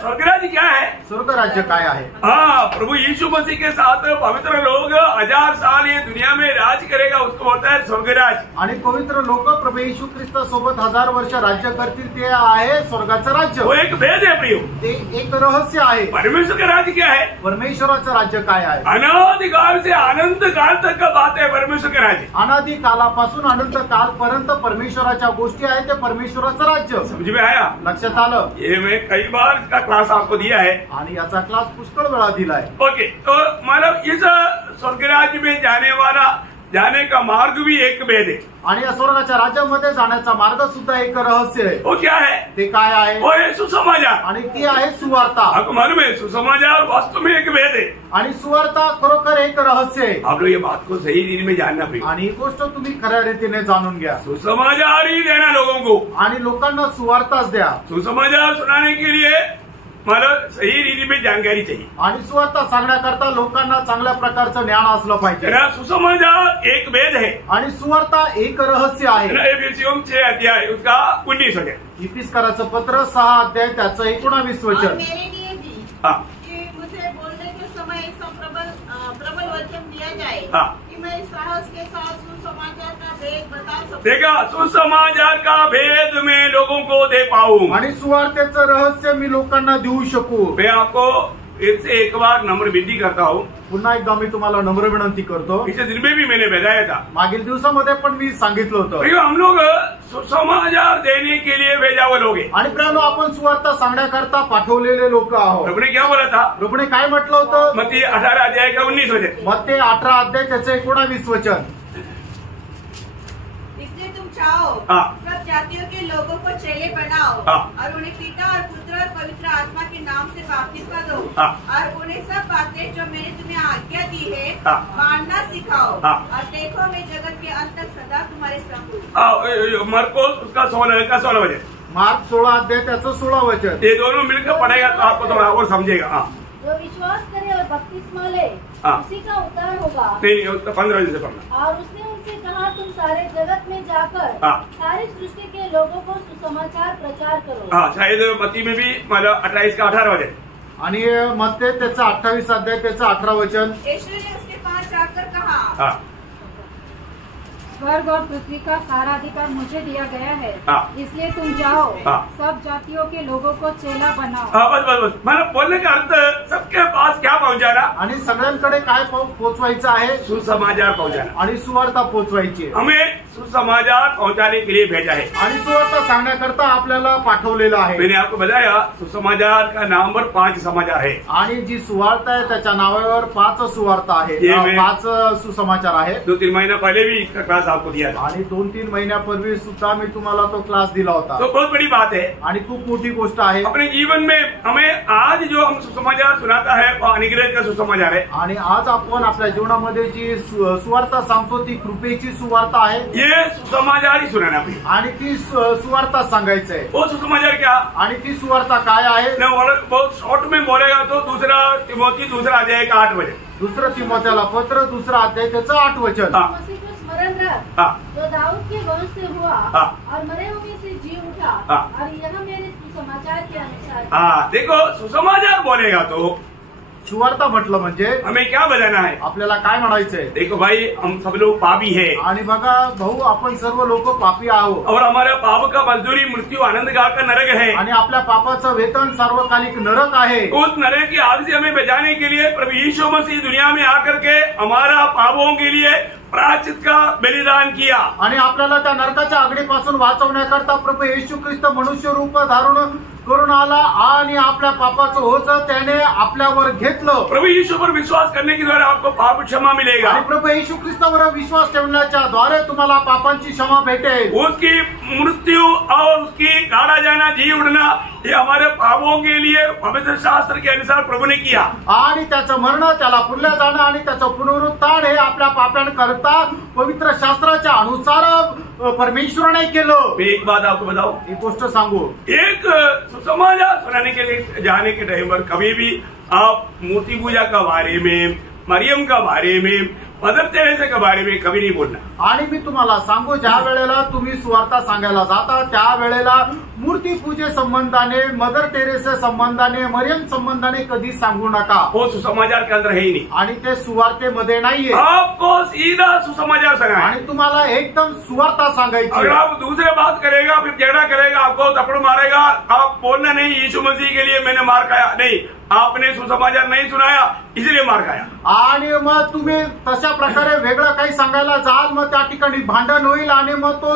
स्वर्गराज्य क्या है? स्वर्ग राज्य काय आहे? हाँ, प्रभु यीशु मसीह के साथ पवित्र लोग 1000 साल ये दुनिया में राज करेगा, उसको बोलता है स्वर्गराज. आणि पवित्र लोक प्रभु येशू ख्रिस्ता सोबत 1000 वर्ष राज्य करतील, ते आहे स्वर्गाचं राज्य. वो एक भेद है प्रियो. ते एक रहस्य आहे. परमेश्वर का राज्य क्या है? परमेश्वराचं राज्य काय आहे? अनादिकाल से अनंत काल तक का बात है परमेश्वर का राज्य. अनादि कालापासून अनंत कालपर्यंत परमेश्वराच्या गोष्टी आहेत, ते परमेश्वराचं राज्य. समझ में आया? लक्षात आलं? ये मैं कई बार इसका क्लास आपको दिया है. आणि याचा क्लास पुष्कळ वेळा दिलाय. ओके, तो मतलब इस स्वर्गराज्य में जाने का मार्ग भी एक भेद है. आणि या स्वर्गाच्या राज्यामध्ये जाण्याचा मार्ग सुद्धा एक रहस्य आहे. वो क्या है? ते काय आहे? वो है सुसमाचार. आणि ती आहे सुवार्ता. आपको मालूम है सुसमाचार वास्तव में एक भेद है. आणि सुवार्ता खरोखर एक रहस्य आहे. आप लोग ये बात को सही रीति में जानना पड़ेगा. आणि ही गोष्ट तुम्ही खऱ्या रीतीने जाणून घ्या. सुसमाचार ही देना लोगों को. आणि लोकांना सुवार्ताच द्या. सुसमाचार सुनाने के लिए मतलब सही रीति में जानकारी चाहिए. आणि सुवार्ता सांगण्याकरता लोकांना चांगल्या प्रकारचं ज्ञान असलं पाहिजे. सुसमाचार एक भेद है. आणि सुवार्ता एक रहस्य आहे. एफिसियों 6 अध्याय उसका 19 वचन. इफिसकाराचं पत्र 6 अध्याय त्याचं 19 और वचन. मेरे लिए भी हाँ. कि मुझे बोलने के समय ऐसा प्रबल वचन दिया जाए हाँ. कि मैं साहस के साथ सुसमाचार का भेद बता सकूं. देखा सुसमाचार का भेद मैं लोगों को दे पाऊं. आणि सुवार्तेचं रहस्य मी लोकांना देऊ शकू. मैं आपको एक से एक बार नम्र विनती करता हूँ. पुन्हा एकदा मी तुम्हाला नम्र विनंती करतो. पिछले दिन में भी मैंने बताया था. मागील दिवसामध्ये पण मी सांगितलं होतं. भैया हम लोग सुसमाचार देने के लिए भेजा हुए लोग हैं. आणि प्रियानो, आपण सुवार्ता सांगण्याकरता पाठवलेले लोक आहोत. प्रभु ने क्या बोला था? प्रभूने काय म्हटलं होतं? मत्ती 18 अध्याय का 19 वचन. मत्ते 18 अध्याय त्याचं 19 वचन. इसलिए तुम चाहो हाँ. सब जातियों के लोगों को चेले बनाओ हाँ. और उन्हें पिता और पुत्र और पवित्र आत्मा के नाम से बपतिस्मा दो. हाँ. और उन्हें सब बातें जो मैंने तुम्हें आज्ञा दी है हाँ. मानना सिखाओ. हाँ. और देखो मैं जगत के अंत तक सदा तुम्हारे संग हूँ. मरकोस उसका 16 वचन. मार्क 16 अध्याय त्याचं 16 वचन. ये दोनों मिलकर पढ़ेगा तो आपको थोड़ा और समझेगा. हाँ. जो विश्वास करे और बपतिस्मा ले हाँ. उसी का उद्धार होगा. नहीं उसका 15 वचन से पढ़ना. और उसने उनसे कहा तुम सारे जगत में जाकर हाँ. सारी सृष्टि के लोगों को सुसमाचार प्रचार करो. हाँ, शायद मत्ती में भी मतलब 28 का 18 वचन. आणि मत्ते त्याचं 28 अध्याय त्याचं 18 वचन. यीशु ने उसके पास जाकर कहा हाँ. स्वर्ग और पृथ्वी का सारा अधिकार मुझे दिया गया है. हाँ. इसलिए तुम जाओ हाँ. सब जातियों के लोगों को चेला बनाओ. हाँ, बस मतलब बोलने का अर्थ सबके पास क्या पहुंचाना? आणि सगळ्यांकडे काय पोचवायचं आहे? सुसमाचार पहुंचाना. आणि सुवार्ता पोचवायची आहे. हमें सुसमाचार पहुंचाने के लिए भेजा है. आणि सुवार्ता सांगण्याकरता आपल्याला पाठवलेलं आहे. मैंने आपको बताया सुसमाचार का नाम पर 5 समाचार है. आणि जी सुवार्ता आहे त्याच्या नावावर 5 सुवार्ता आहे. ये मैं- 5 सुसमाचार आहेत. 2-3 महीना पहले भी इसका क्लास आपको दिया था. आणि 2-3 महिन्यापूर्वी सुद्धा मी तुम्हाला तो क्लास दिला होता. तो बहुत बड़ी बात है. आणि खूप मोठी गोष्ट आहे. अपने जीवन में हमें आज जो हम सुसमाचार सुनाता है वो अनुग्रह का सुसमाचार है. आणि आज आपण आपल्या जीवनामध्ये जी सुवार्ता सांगतो ती कृपेची सुवार्ता आहे. ये सुसमाचार ही सुनाना है. आणि ती सुवार्ता सांगायचं आहे. वो सुसमाचार क्या? आणि ती सुवार्ता काय आहे? मैं बहुत शॉर्ट में बोलेगा तो 2 तिमोथी 2 अध्याय का 8 वचन. 2 तिमोथेला पत्र 2 अध्याय त्याचं 8 वचन. हाँ. मसीह को स्मरण रख हाँ. जो दाऊद के वंश से हुआ हाँ. और मरे हुए से जी उठा. हाँ. और यह मेरे सुसमाचार के अनुसार. हाँ, देखो सुसमाचार बोलेगा तो सुवार्ता म्हटलं म्हणजे हमें क्या बताना है? आपल्याला काय म्हणायचंय? देखो भाई, हम सब लोग पापी है आणि बघा भाऊ, आपण सर्व लोक पापी आहोत. और हमारा पाप का मजदूरी मृत्यू आनंद काल का नरक है. आणि आपल्या पापाचं वेतन सार्वकालिक नरक आहे. उस नरक की आग से हमें बचाने के लिए प्रभु यीशु मसीह दुनिया में आकर के हमारा पापों के लिए प्रायश्चित का बलिदान किया। आणि आपल्याला त्या नरकाच्या आगडीपासून वाचवण्याकरता प्रभू येशू ख्रिस्त मनुष्य रूप धारण करून आला आणि आपल्या पापाचं ओझ त्याने आपल्यावर घेतलं। प्रभु यीशु पर विश्वास करने के द्वारा आपको पाप क्षमा मिलेगा। आणि प्रभू येशू ख्रिस्तावर विश्वास ठेवण्याच्या द्वारे तुम्हाला पापांची क्षमा भेटेल। उसकी मृत्यु और उसकी गाड़ा जाना, जी उड़ना, ये हमारे पापों के लिए पवित्र शास्त्र के अनुसार प्रभु ने किया। आणि त्याचं मरण, त्याला पुरल्या जाणं आणि त्याचं पुनरुत्थान हे आपल्या पाप्यांकरता पवित्र शास्त्राच्या अनुसार परमेश्वराने केलं। मैं एक बात आपको बताऊं, ही गोष्ट सांगू, एक सुसमाचार सुनाने के लिए जाने के टाइम पर कभी भी आप मूर्ति पूजा का बारे में, मरियम का बारे में, मदर तेरेसा के बारे में कभी नहीं बोलना। आणि मी तुम्हाला सांगू, ज्या वेळेला तुम्ही सुवार्ता सांगायला जाता त्या वेळेला मूर्ती पूजे संबंधाने, मदर टेरेसा संबंधाने, मरियम संबंधाने कधी सांगू नका। वो सुसमाचार के अंदर है ही नहीं। आणि ते सुवार्तेमध्ये नाहीये। आपको सीधा सुसमाचार सुनाए। आणि तुम्हाला एकदम सुवार्ता सांगायची। अगर आप दूसरे बात करेगा, फिर झगड़ा करेगा, आपको थप्पड़ मारेगा, आप बोलना नहीं यीशु मसीह के लिए मैंने मार खाया, नहीं, आपने सुसमाचार नहीं सुनाया इसलिए मार खाया। आणि मग तुम्ही तशा प्रकारे वेगळं काही सांगायला जाल, मग त्या ठिकाणी भांडण होईल आणि मग तो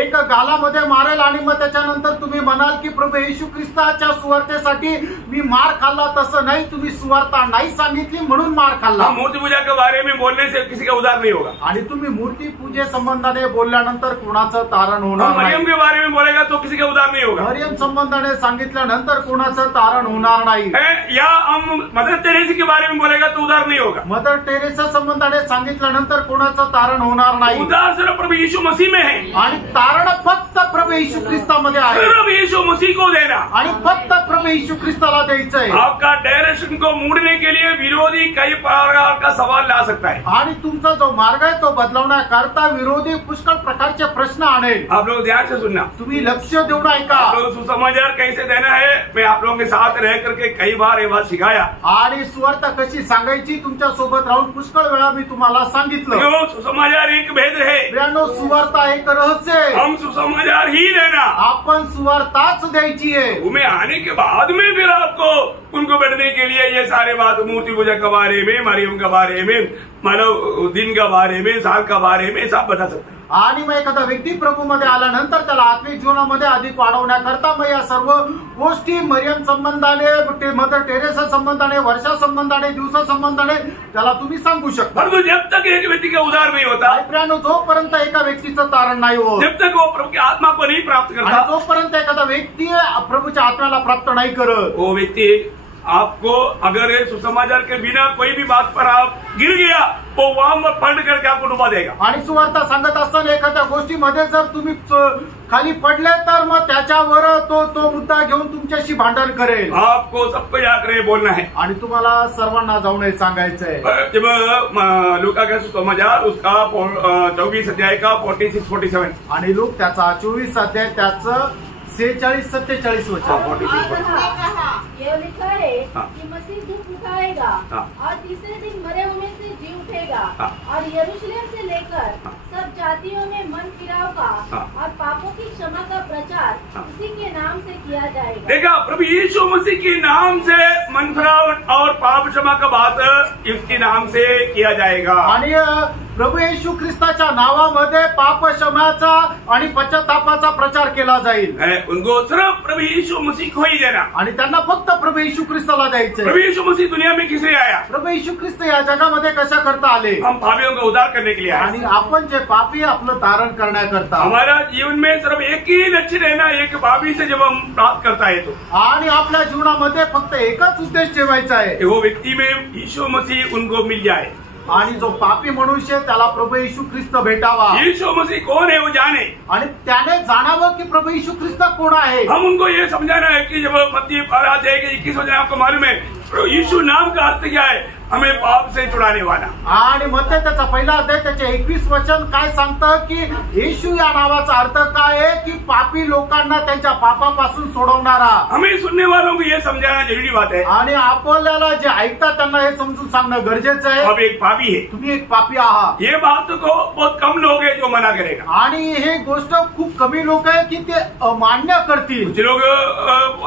एक गालामध्ये मारेल आणि मग त्याच्यानंतर तुम्ही म्हणाल की प्रभू येशू ख्रिस्ताच्या सुवार्तेसाठी मी मार खाल्ला। तसं नाही, तुम्ही सुवार्ता नाही सांगितली म्हणून मार खाल्ला। मूर्ति पूजा के बारे में बोलने से किसी का उद्धार नहीं होगा। आणि तुम्ही मूर्ती पूजे संबंधाने बोलल्यानंतर कोणाचं तारण होणार नाही। मरियम के बारे में बोलेगा तो किसी का उद्धार नहीं होगा। मरियम संबंधाने सांगितल्यानंतर कोणाचं तारण होणार नाही। या हम मदर तेरेसा के बारे में बोलेगा तो उद्धार नहीं होगा। मदर टेरेसा संबंधाने सांगितल्यानंतर कोणाचं तारण होणार नाही। उद्धार सिर्फ प्रभु यीशु मसीह में है। आणि तारण फक्त प्रभु येशू ख्रिस्तामध्ये आहे। सिर्फ यीशु मसीह को देना आणि फक्त प्रभु येशू ख्रिस्ताला द्यायचंय। आपका डायरेक्शन को मोड़ने के लिए विरोधी कई प्रकार का सवाल ला सकता है। आणि तुमचा जो मार्ग आहे तो बदलवण्याकरता विरोधी पुष्कळ प्रकारचे प्रश्न आणेल। आप लोग ध्यान से सुनना, तुम्ही लक्ष देऊन ऐका। आप लोग सुसमाचार कैसे देना है, मैं आप लोगों के साथ रह करके कई बार ये बात सिखाया। आणि सुवार्ता कशी सांगायची तुमच्या सोबत राहून पुष्कळ वेळा मी तुम्हाला सांगितलं। क्यों? सुसमाचार एक भेद है। प्रियानो, सुवार्ता एक रहस्य आहे। हम सुसमाचार ही देना, आपण सुवार्ताच द्यायची आहे। उन्हें आने के बाद में फिर आपको उनको बैठने के लिए ये सारे बात मूर्ति पूजा के बारे में, मरियम के बारे में, मानव दिन के बारे में, साल के बारे में सब बता सकते हैं। आणि मग एखादा व्यक्ती प्रभूमध्ये आल्यानंतर त्याला आत्मिक जीवनामध्ये अधिक वाढवण्याकरता मग या सर्व गोष्टी मरियम संबंधाने, मदर टेरेसा संबंधाने, वर्षा संबंधाने, दिवसा संबंधाने त्याला तुम्ही सांगू शकता। परंतु जब तक एक व्यक्ति का उद्धार नहीं होता, प्रियानो, जोपर्यंत एका व्यक्तीचं तारण नाही होत, जब तक वो प्रभु की आत्मा को नहीं प्राप्त करता, आणि जोपर्यंत एखादा व्यक्ती प्रभूच्या आत्म्याला प्राप्त नाही करत, वो व्यक्ति आपको अगर सुसमाचार के बिना कोई भी बात पर आप गिर गया, वो वहां पर पलट करके आपको डुबा देगा। आणि सुवार्ता सांगत असताना एखाद्या गोष्टीमध्ये जर तुम्ही खाली पडले तर मग त्याच्यावर तो मुद्दा घेऊन तुमच्याशी भांडण करेल। आपको सबको जाकर बोलना है आणि तुम्हाला सर्वांना जाऊन हे सांगायचंय। जब लूका का सुसमाचार उसका 24 अध्याय का 46-47 आणि लोक त्याचा 24 अध्याय त्याचं 46-47 वचन। और ये लिखा है कि मसीह दुख उठाएगा और तीसरे दिन मरे हुए से जी उठेगा और यरूशलेम से लेकर सब जातियों में मन फिराव का और पापों की क्षमा का प्रचार उसी के नाम से किया जाएगा। देखा, प्रभु यीशु मसीह के नाम से मन फिराव और पाप क्षमा का बात इसके नाम से किया जाएगा। आणि प्रभू येशू ख्रिस्ताच्या नावामध्ये पाप क्षमाचा आणि पश्चातापाचा प्रचार केला जाईल। उनको सिर्फ प्रभु यीशु मसीह को ही देना। आणि त्यांना फक्त प्रभू येशू ख्रिस्ताला द्यायचंय। प्रभु यीशु मसीह दुनिया में किस लिए आया? प्रभू येशू ख्रिस्त या जगामध्ये कशा करता आले? हम पापियों का उद्धार करने के लिए आए। आणि आपण जे पापी आपलं तारण करण्याकरता। हमारा जीवन में सिर्फ एक ही लक्ष्य रहना, एक पापी से जब हम प्राप्त करता है तो, आणि आपल्या जीवनामध्ये फक्त एकच उद्देश ठेवायचा आहे, वो व्यक्ति में यीशु मसीह उनको मिल जाए। आणि जो पापी मनुष्य त्याला प्रभू येशू ख्रिस्त भेटावा। यीशु मसीह कौन है वो जाने, आणि त्याने जाणावं की प्रभू येशू ख्रिस्त कोण आहे। हम उनको ये समझाना है कि जब मत्ती 21 वचन आपको मालूम है, यीशु नाम का अर्थ क्या है? हमें पाप से छुड़ाने वाला। आणि मत्ती त्याचा पहिला अध्याय त्याचे 21 वचन काय सांगतं की येशू या नावाचा अर्थ काय आहे की पापी लोकांना त्यांच्या पापापासून सोडवणारा। हमें सुनने वालों को ये समझाना जरूरी बात है। आणि आपल्याला जे ऐकतात त्यांना हे समजून सांगणं गरजेचं आहे। अब एक पापी है, तुम्ही एक पापी आहात। ये बात को बहुत कम लोग है जो मना करेगा। आणि हे गोष्ट खूप कमी लोक आहे की ते अमान्य करतील। कुछ लोग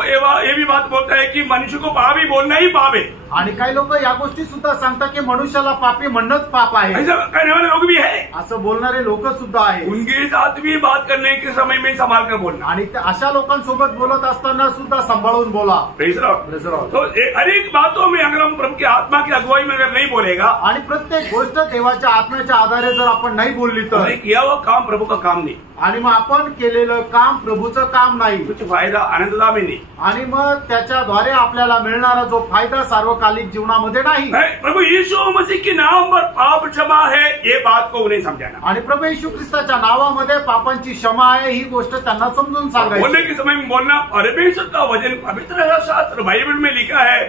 ये भी बात बोलता है कि मनुष्य को पापी बोलना ही पाप है। आणि काही लोक या गोष्टी सुद्धा सांगतात की मनुष्याला पापी म्हणणंच पाप आहे, ऐसा कहने वाले लोग भी है। असं बोलणारे लोक सुद्धा आहे। उनके साथ भी बात करने के समय में संभाल कर बोलना, आणि अशा लोकांसोबत बोलत असताना सुद्धा सांभाळून बोला। Praise the Lord. Praise the Lord. तो अनेक बातों में अगर हम प्रभु की आत्मा की अगुवाई में अगर नहीं बोलेगा, आणि प्रत्येक गोष्ट देवाच्या आत्म्याच्या आधारे जर आपण नाही बोलली तर, हमने किया हुआ काम प्रभु का काम नहीं, आणि मग आपण केलेलं काम प्रभूचं काम नाही, कुछ फायदा आनंददा में नहीं, आणि मग त्याच्याद्वारे आपल्याला मिळणारा जो फायदा सार्वकालिक जीवनामध्ये नाही। प्रभु यीशु मसीह के नाम पर पाप क्षमा है, ये बात को उन्हें समझाना। आणि प्रभू येशू ख्रिस्ताच्या नावामध्ये पापांची क्षमा आहे ही गोष्ट त्यांना समजून सांगायची। बोलने के समय में बोलना, परमेश्वर का वचन पवित्र शास्त्र बाइबल में लिखा है,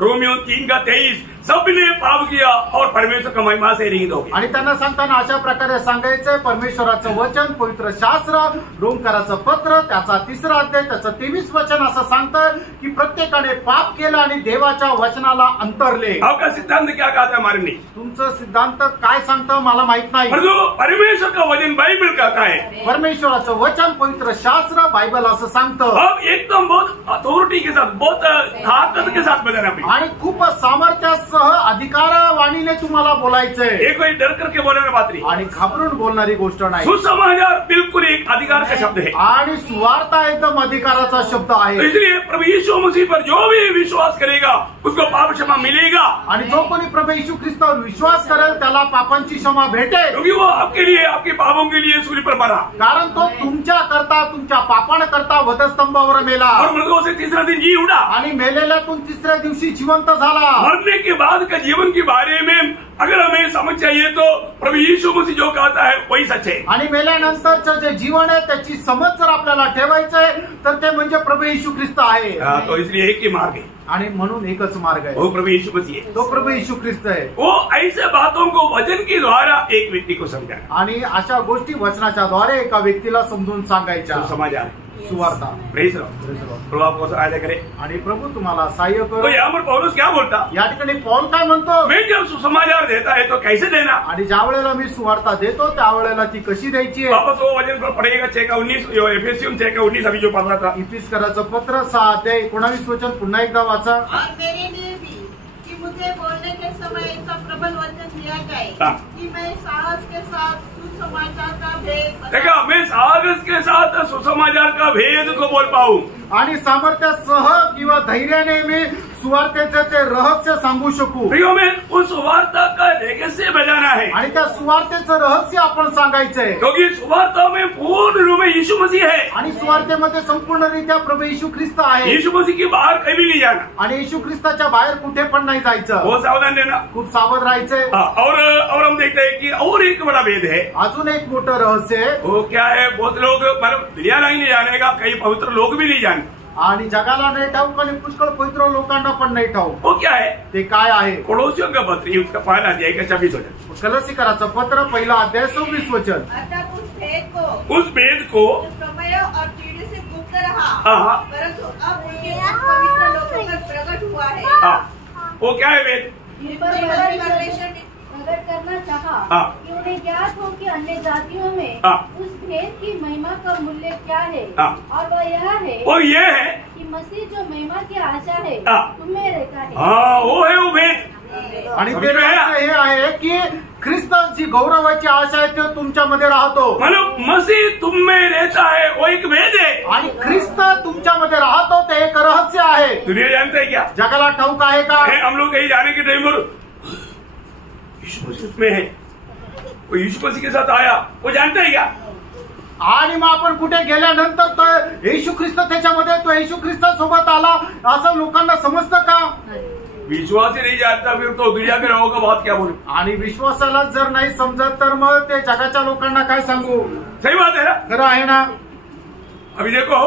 रोमियो 3:23, सबने पाप किया और परमेश्वर का महिमा से रहित हो गए। आणि त्यांना सांगताना अशा प्रकारे सांगायचंय, परमेश्वराचं वचन, पवित्र शास्त्र, रोमकराचं पत्र, त्याचा 3रा अध्याय, त्याचं 23 वचन असं सांगतं की प्रत्येकाने पाप केलं आणि देवाच्या वचनाला अंतरले। आपका सिद्धांत क्या कहता है हमारे नहीं? तुमचं सिद्धांत काय सांगतं मला माहित नाही, परमेश्वर का वचन बाइबल कहता है, परमेश्वराचं वचन, पवित्र शास्त्र, बाइबल असं सांगतं। अब एकदम बहुत अथॉरिटी के साथ, बहुत ताकत के साथ बताना पड़ेगा, आणि खूप सामर्थ्यासह अधिकारवाणीने तुम्हाला बोलायचंय। ये कोई डर करके बोलने बात नहीं, आणि घाबरून बोलणारी गोष्ट नाही। सुसमाचार बिल्कुल एक अधिकार का शब्द है, आणि सुवार्ता एकदम अधिकाराचा शब्द तो आहे। इसलिए प्रभु यीशु मसीह पर जो भी विश्वास करेगा उसको पाप क्षमा मिलेगा, आणि जो कोणी प्रभू येशू ख्रिस्तावर विश्वास करेल त्याला पापांची क्षमा भेटेल, क्योंकि वो आपके लिए, आपके पापों के लिए सूली पर मरा कारण तो तुमच्या करता, तुमच्या पापांकरता वधस्तंभावर मेला और मृतकों से तीसरा दिन जी उठा। आणि मेलेल्यातून 3ऱ्या दिवशी जिवंत झाला। मरने के बाद का जीवन के बारे में अगर हमें समझ चाहिए तो प्रभु यीशु मसीह जो कहता है वही सच है। आणि मेल्यानंतरचं जे जीवन आहे त्याची समज जर आपल्याला ठेवायचंय तर ते म्हणजे प्रभू येशू ख्रिस्त आहे। तो इसलिए एक ही मार्ग है, आणि म्हणून एकच मार्ग आहे, वो प्रभु यीशु मसीह है। तो प्रभू येशू ख्रिस्त आहे। वो ऐसे बातों को वचन के द्वारा एक व्यक्ति को समझाना, आणि अशा गोष्टी वचनाच्या द्वारे एका व्यक्तीला समजून सांगायच्या, तो समाचार सुवार्ता। Praise the lord. प्रभु आपको सहायता करे। आणि प्रभू तुम्हाला सहाय्य तो करो। यहाँ पर पौलुस क्या बोलता, या ठिकाणी पौल काय म्हणतो, मैं जब सुसमाचार देता है तो कैसे देना, आणि ज्या वेळेला मी सुवार्ता देतो त्यावेळेला ती कशी द्यायची आहे। वापस वो वचन को पढ़ेगा 6:19, एफेसियन 6:19 अभी जो पढ़ रहा था। इफिसकराचं पत्र 6 अध्याय 19 वचन पुन्हा एकदा वाचा। और मेरे लिए भी कि मुझे बोलने के समय ऐसा प्रबल वचन दिया जाए हाँ। कि मैं साहस के साथ सुसमाचार का भेद देखा, मैं साहस के साथ सुसमाचार का भेद को बोल पाऊं, आणि सामर्थ्यासह किंवा धैर्याने मी सुवार्तेचे ते रहस्य सांगू शकू। प्रियो में उस वार्ता का रहस्य बजाना है, आणि त्या सुवार्तेचं रहस्य आपण सांगायचंय, क्योंकि सुवार्ता में पूर्ण रूप में यीशु मसीह है। आणि सुवार्तेमध्ये संपूर्णरित्या प्रभू येशू ख्रिस्त आहे। यीशु मसीह के बाहर कभी नहीं जाना, आणि येशू ख्रिस्ताच्या बाहेर कुठे पण नाही जायचं, बहुत सावधान रहना। खूप सावध राहायचंय। और हम देखते हैं कि और एक बड़ा भेद है, अजून एक मोठं रहस्य आहे, वो क्या है, बहुत लोग मतलब दुनिया नहीं जाने का, कई पवित्र लोग भी नहीं जानते, आणि जगाला नाही ठाऊक आणि पुष्कळ पवित्र लोकांना पण नाही ठाऊक। वो क्या है, ते काय आहे, कोलोसियों का पत्र उसका पहला अध्याय का 26 वचन। कलसीकराचं पत्र 1 अध्याय 26 वचन। अर्थात उस भेद को समय और पीढ़ी से गुप्त रहा, हाँ। परंतु अब उनके पवित्र लोगों पर प्रकट हुआ है। वो क्या है भेद, प्रकट करना चाहा हाँ। कि उन्हें ज्ञात हो कि अन्य जातियों में हाँ। उस भेद की महिमा का मूल्य क्या है, हाँ। और वह यह है वो ये है, कि मसीह जो महिमा की आशा है हाँ। तुम्हें रहता है। हाँ, वो है वो भेद। आणि ते रहस्य हे आहे की ख्रिस्त जी गौरवाची आशा आहे ते तुमच्यामध्ये राहतो, मतलब मसीह तुम में रहता है, वो एक भेद है। आणि ख्रिस्त तुमच्यामध्ये राहतो ते एक रहस्य आहे। दुनिया जानते है क्या, जगाला ठाऊक आहे का, हम लोग कहीं जाने के टाइम पर यीशु मसीह उसमें है, वो यीशु मसीह के साथ आया, वो जानते है क्या, आणि मग आपण कुठे गेल्यानंतर तो येशू ख्रिस्त त्याच्यामध्ये, तो येशू ख्रिस्तासोबत आला असं लोकांना समजतं का, विश्वास ही नहीं जानता फिर तो दुनिया के लोगों का बात क्या बोलूं। आणि विश्वासाला जर नाही समजत तर मग ते जगाच्या लोकांना काय सांगू। सही बात है ना, खरं आहे ना। अभी देखो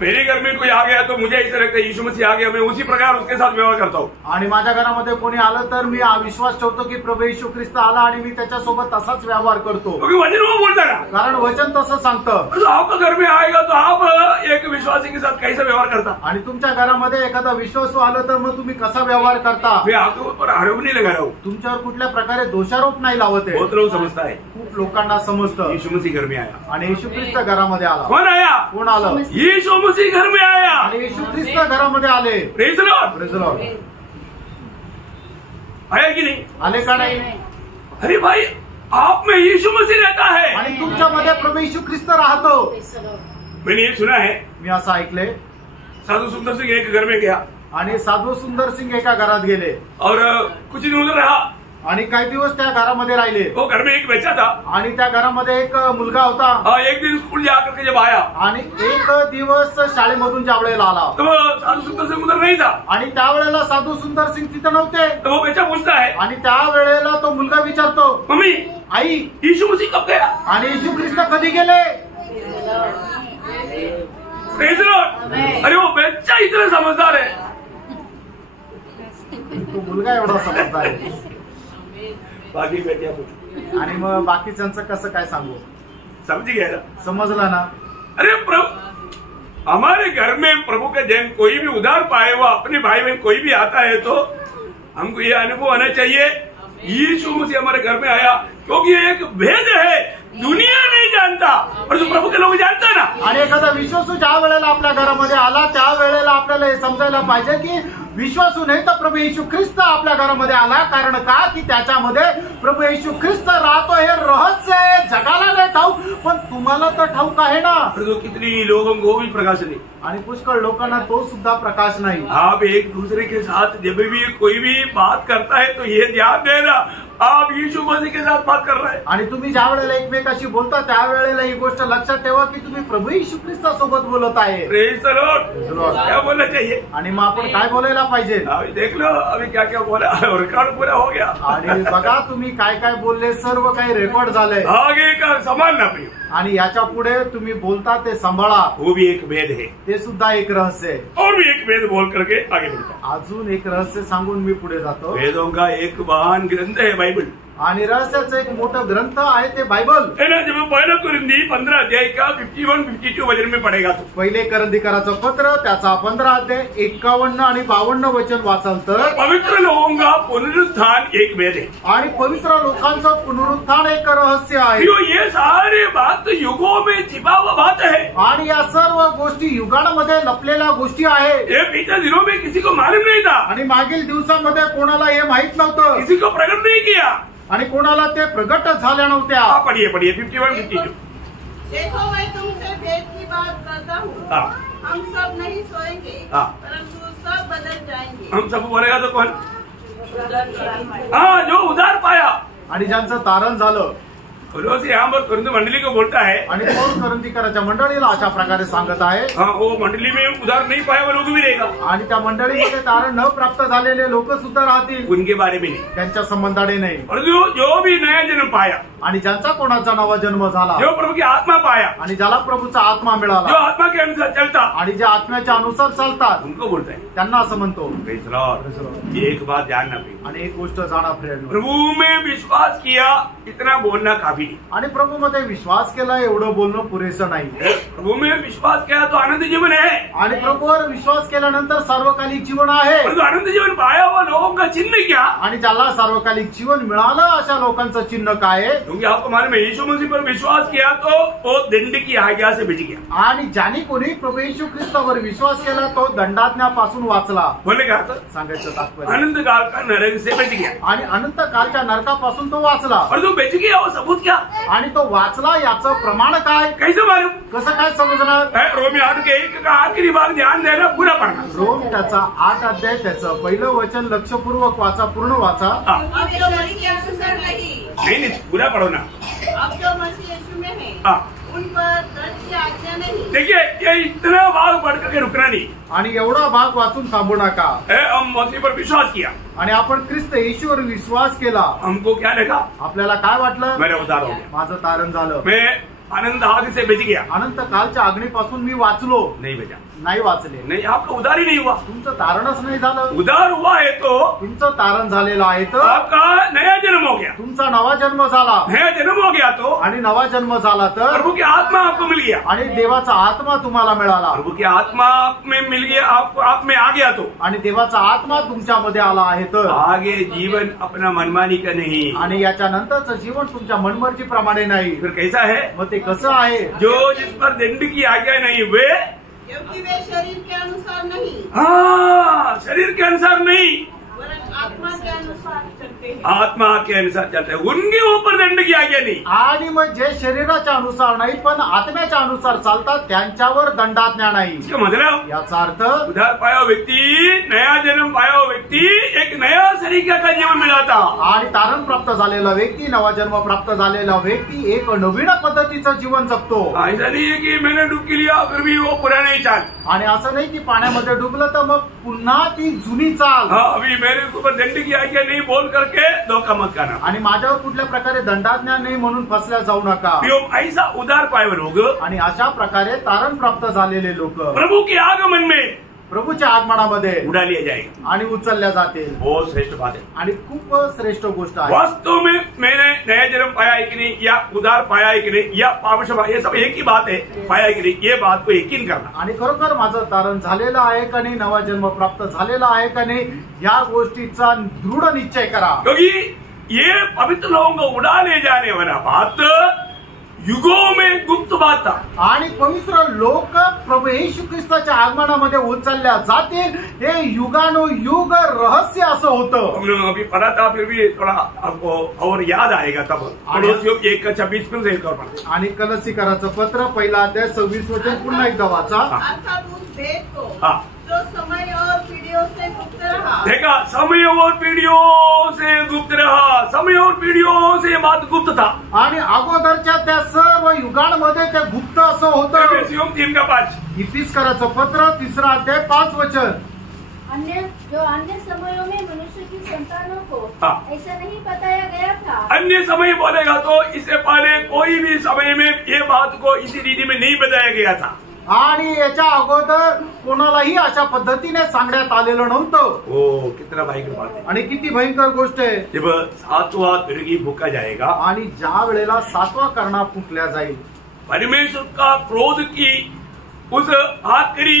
मेरे घर में कोई आ गया तो मुझे ऐसा लगता है यीशु मसीह आ गया, मैं उसी प्रकार उसके साथ व्यवहार करता हूँ। आणि माझ्या घरामध्ये कोणी आलं तर मी हा विश्वास ठेवतो की प्रभू येशू ख्रिस्त आला आणि मी त्याच्यासोबत तसाच व्यवहार करतो, क्योंकि वचन वो बोलता ना, कारण वचन तसं सांगतं। तो आपका घर में आएगा तो आप एक विश्वासी के साथ कैसा व्यवहार करता, आणि तुमच्या घरामध्ये एखादा विश्वासू आलं तर मग तुम्ही कसा व्यवहार करता। मैं आपके ऊपर आरोप नहीं लगा रहा हूँ, तुमच्यावर कुठल्या प्रकारे दोषारोप नाही लावत आहे। बहुत लोग समझता है खूप लोकांना समजतं। यीशु मसीह घर में आया, आणि येशू ख्रिस्त घरामध्ये आला। कौन आया, कोण आलं, यीशु मसीह घर में आया, आणि येशू ख्रिस्त घरामध्ये आले। Praise the Lord. Praise the Lord. आया कि नहीं? आले का नाही? अरे भाई, आप में यीशु मसीह रहता है। आणि तुमच्यामध्ये प्रभू येशू ख्रिस्त राहतो। मैंने ये सुना है, मी असं ऐकले, साधु सुंदर सिंह एक घर में गया आणि साधू सुंदर सिंग एका घरात गेले और कुछ दिन उधर रहा। आणि काही दिवस त्या घरामध्ये राहिले। वो घर में एक बच्चा था आणि त्या घरामध्ये एक मुलगा होता। और एक दिन स्कूल जाकर के जब आया आणि एक दिवस शाळेमधून ज्या वेळेला आला तो वो साधु सुंदर सिंह उधर नहीं था। आणि त्यावेळेला साधू सुंदर सिंग तिथं नव्हते। तो वो बच्चा पूछता है, आणि त्यावेळेला तो मुलगा विचारतो, मम्मी आई यीशु मसीह कब गया? आणि येशू ख्रिस्त कधी गेले? Praise the Lord। अरे वो बच्चा इतना समझदार है। तो मुलगा एवढा समजदार आहे। बाकी बेटिया पूछ, आणि मग बाकीच्यांचं कसं काय सांगू? समझ गया ना? समजला ना? अरे प्रभु, हमारे घर में प्रभु का जन कोई भी उधार पाए हुआ अपने भाई बहन कोई भी आता है तो हमको ये अनुभव आना चाहिए, यीशु मसीह हमारे घर में आया, क्योंकि ये एक भेद है, दुनिया नहीं जानता पर जो प्रभु के लोग जानता ना। आणि एखादा विश्वासू ज्या वेळेला आपल्या घरामध्ये आला त्या वेळेला आपल्याला हे समजायला पाहिजे की विश्वासू नाही तर प्रभू येशू ख्रिस्त आपल्या घरामध्ये आला। कारण का की त्याच्यामध्ये प्रभू येशू ख्रिस्त राहतो। हे रहस्य आहे, जगाला नाही ठाऊक पण तुम्हाला तर ठाऊक आहे ना। तो कितनी लोगों को भी प्रकाश नहीं। आणि पुष्कळ लोकांना तो सुद्धा प्रकाश नाही। आप एक दूसरे के साथ जब भी कोई भी बात करता है तो ये ध्यान देना आप यीशु मसीह के साथ बात कर रहे हैं। आणि तुम्ही ज्या वेळेला एकमेकाशी बोलता त्यावेळेला ही गोष्ट लक्षात ठेवा की तुम्ही प्रभू येशू ख्रिस्तासोबत बोलत आहे। Praise the Lord. क्या बोलना चाहिए? आणि मग आपण काय बोलायला पाहिजे? अभी देख लो अभी क्या क्या बोला और रिकॉर्ड पूरा हो गया। आणि बघा तुम्ही काय काय बोलले, सर्व काही रेकॉर्ड झालंय। आगे का संभालना प्रिय, आणि याच्या पुढे तुम्ही बोलता ते सांभाळा, वो भी एक भेद है। ते सुद्धा एक रहस्य आहे। और भी एक भेद बोल करके आगे बढ़ता। अजून एक रहस्य सांगून मी पुढे जातो। वेदों का एक महान ग्रंथ है बाइबल। आणि रहस्याचं एक मोठं ग्रंथ आहे ते बायबल है ना। जब पहला कुरिन्थी 15 अध्याय का 51-52 वचन में पढ़ेगा तो पहिले करंदीकराचं पत्र त्याचा 15 अध्याय 51 आणि 52 वचन वाचाल तर पवित्र लोगों का पुनरुत्थान एक भेद है। आणि पवित्र लोकांचं पुनरुत्थान एक रहस्य आहे। प्रियो, ये सारी बात युगों में छिपा हुआ बात है। आणि या सर्व गोष्टी युगांमध्ये लपलेल्या गोष्टी आहे। ये बीते दिनों में किसी को मालूम नहीं था, आणि मागील दिवसांमध्ये कोणाला हे माहित नव्हतं, किसी को प्रकट नहीं किया आणि कोणाला ते प्रगट झाल्या नव्हत्या। आप पढ़िए 51-52। देखो मैं तुमसे भेद की बात करता हूँ, हम सब नहीं सोएंगे परंतु सब बदल जाएंगे। हम सब बोलेगा तो कौन? हाँ, जो उधार पाया। आणि ज्यांचं तारण झालं। पौलुस यहाँ पर कुरिन्थ मंडली को बोलता है, आणि पौल करंदीकराच्या मंडळीला अशा प्रकारे सांगत आहे, हाँ वो मंडली में उधार नहीं पाया वो लोग भी रहेगा, आणि त्या मंडळीमध्ये तारण न प्राप्त झालेले लोक सुद्धा राहतील, उनके बारे में नहीं। त्यांच्या संबंधाने नाही। और जो भी नया जन्म पाया, आणि ज्यांचा कोणाचा नवा जन्म झाला, जो प्रभु की आत्मा पाया, आणि ज्याला प्रभूचा आत्मा जो मिळाला, आत्मा के अनुसार चलता, आणि जे आत्म्याच्या अनुसार चालतात उनको बोलता है। त्यांना असं म्हणतो। Praise the Lord। ये एक बात ध्यान रखिए, आणि एक गोष्ट जाणा फ्रेंड, प्रभु में विश्वास किया इतना बोलना काफी नहीं। आणि प्रभूमध्ये विश्वास केला एवढं बोलणं पुरेसं नाही। प्रभु में विश्वास किया तो आनंद जीवन है, आणि प्रभूवर विश्वास केल्यानंतर सार्वकालिक जीवन आहे। परंतु आनंद जीवन पाया हुआ लोगों का चिन्ह क्या? आणि ज्याला सार्वकालिक जीवन मिळालं अशा लोकांचं चिन्ह काय आहे? क्योंकि आपको मालूम है यीशु मसीह पर विश्वास किया तो वो दंड की आज्ञा से बच गया। आणि ज्याने कोणी प्रभू येशू ख्रिस्तावर विश्वास केला तो दंडाज्ञापासून वाचला। बोले क्या था? सांगायचं तात्पर्य, अनंत काल का नरक से बच गया। आणि अनंत कालच्या नरकापासून तो वाचला। और जो बच गया वो सबूत क्या? आणि तो वाचला याचं प्रमाण काय? कैसे मालूम? कसं काय समजणार? रोमी 8 के 1 का आखिरी भाग ध्यान देना, पूरा पढ़ना। रोम त्याचा 8 अध्याय त्याचं पहिलं वचन लक्षपूर्वक वाचा, पूर्ण वाचा। हाँ। अब जो मसीह यीशु में नहीं पूरा पढ़ो ना। अब जो मसीह यीशु में है हाँ। उन पर दंड की आज्ञा नहीं। देखिए ये इतना भाग पढ़ करके रुकना नहीं। आणि एवढा भाग वाचून थांबू नका। हम मसीह पर विश्वास किया आणि आपण ख्रिस्त येशूवर विश्वास केला, हमको क्या लगा? आपल्याला काय वाटलं? मेरा उद्धार हो गया, माझं तारण झालं, मैं आनंद आग से बच गया। अनंत कालच्या अग्नीपासून मी वाचलो। नहीं बचा, नाही वाचले, नहीं आपका उद्धार ही नहीं हुआ। तुमचं तारणच नाही झालं। उद्धार हुआ है तो तुमचं तारण झालेलं आहे तर आपका नया जन्म हो गया। तुमचा नवा जन्म झाला, नया जन्म हो गया तो आणि नवा जन्म झाला तर प्रभु की आत्मा आपको मिल गया। आणि देवाचा आत्मा तुम्हाला मिळाला, प्रभु की आत्मा आप में मिल गया, आप में आ गया तो आणि देवाचा आत्मा तुमच्यामध्ये आला आहे तर आगे जीवन अपना मनमानी का नहीं। आणि याच्या नंतरचं जीवन तुमच्या मनमर्जीप्रमाणे नाही। फिर कैसा है? मग ते कसं आहे? जो जिस पर दंड की आज्ञा नहीं वे, क्योंकि वे शरीर के अनुसार नहीं हाँ शरीर के अनुसार नहीं वरन आत्मा के अनुसार चलते हैं। आत्मा के अनुसार चलते हैं, उनके ऊपर दंड की आज्ञा नहीं। आणि मग जे शरीराच्या अनुसार नाही पण आत्म्याच्या अनुसार चालतात त्यांच्यावर दंडाज्ञा नाही। इसका मतलब याचा अर्थ उधार पाया हुआ व्यक्ति, नया जन्म पाया हुआ व्यक्ति एक नया तरीके का जीवन में जाता। आणि तारण प्राप्त झालेला व्यक्ती, नवा जन्म प्राप्त झालेला व्यक्ती एक नवीन पद्धतीचं जीवन जगतो। ऐसा नहीं है कि मैंने डुबकी लिया फिर भी वो पुराने ही चाल। आणि असं नाही की पाण्यामध्ये डुबलं तर मग पुन्हा ती जुनी चाल। हाँ, अभी मेरे ऊपर दंड की आज्ञा नहीं बोल करके धोखा मत करना। आणि माझ्यावर कुठल्या प्रकारे दंडाज्ञा नाही म्हणून फसल्या जाऊ नका। ऐसा उधार पाए हुए लोग आणि अशा प्रकारे तारण प्राप्त झालेले लोक प्रभु के आगमन में प्रभूच्या आगमनामध्ये उड़ा लिया जाएगा। आणि उचलल्या जातील। बहुत श्रेष्ठ बात है। आणि खूप श्रेष्ठ गोष्ट आहे। वास्तव में मैंने नया जन्म पाया है कि नहीं, या उधार पाया है कि नहीं, या पाप ये सब एक ही बात है, पाया है कि नहीं, ये बात को यकीन करना। आणि खरोखर माझं तारण झालेलं आहे का नाही, नवा जन्म प्राप्त झालेला आहे का नाही, या गोष्टीचा दृढ निश्चय करा। क्योंकि ये पवित्र लोगों को उड़ा ले जाने वाला बात युगों में गुप्त बात था। आणि पवित्र लोक प्रभू येशू ख्रिस्ताच्या आगमनामध्ये उचलल्या जातील हे युगानुयुग रहस्य असं होतं। हम लोग अभी पढ़ा था, फिर भी थोड़ा आपको और याद आएगा तब। पड़ोसियों 1:26 में से एक और पढ़ते। आणि कलसीकराचं पत्र पहिला अध्याय 26 वचन पुन्हा एकदा वाचा। अर्थात उस भेद को हाँ। जो समय और पीढ़ियों से गुप्त रहा। देखा, समय और पीढ़ियों से गुप्त रहा। समय और पीढ़ियों से बात गुप्त था। आणि अगोदरच्या त्या सर्व युगांमध्ये ते गुप्त असं होतं। एफेसियों 3:5। इफिसकराचं पत्र 3 अध्याय 5 वचन। अन्य समयों में मनुष्य की संतानों को हाँ। ऐसा नहीं बताया गया था। अन्य समय बोलेगा तो इससे पहले कोई भी समय में ये बात को इसी रीति में नहीं बताया गया था। आणि याच्या अगोदर कोणालाही अशा पद्धतीने सांगण्यात आलेलं नव्हतं। ओ कितना भयंकर बात है। आणि किती भयंकर गोष्ट आहे। जब 7वां तुरगी फूका जाएगा आणि ज्या वेळेला 7वा करणा फुकल्या जाईल, परमेश्वर का क्रोध की उस आखिरी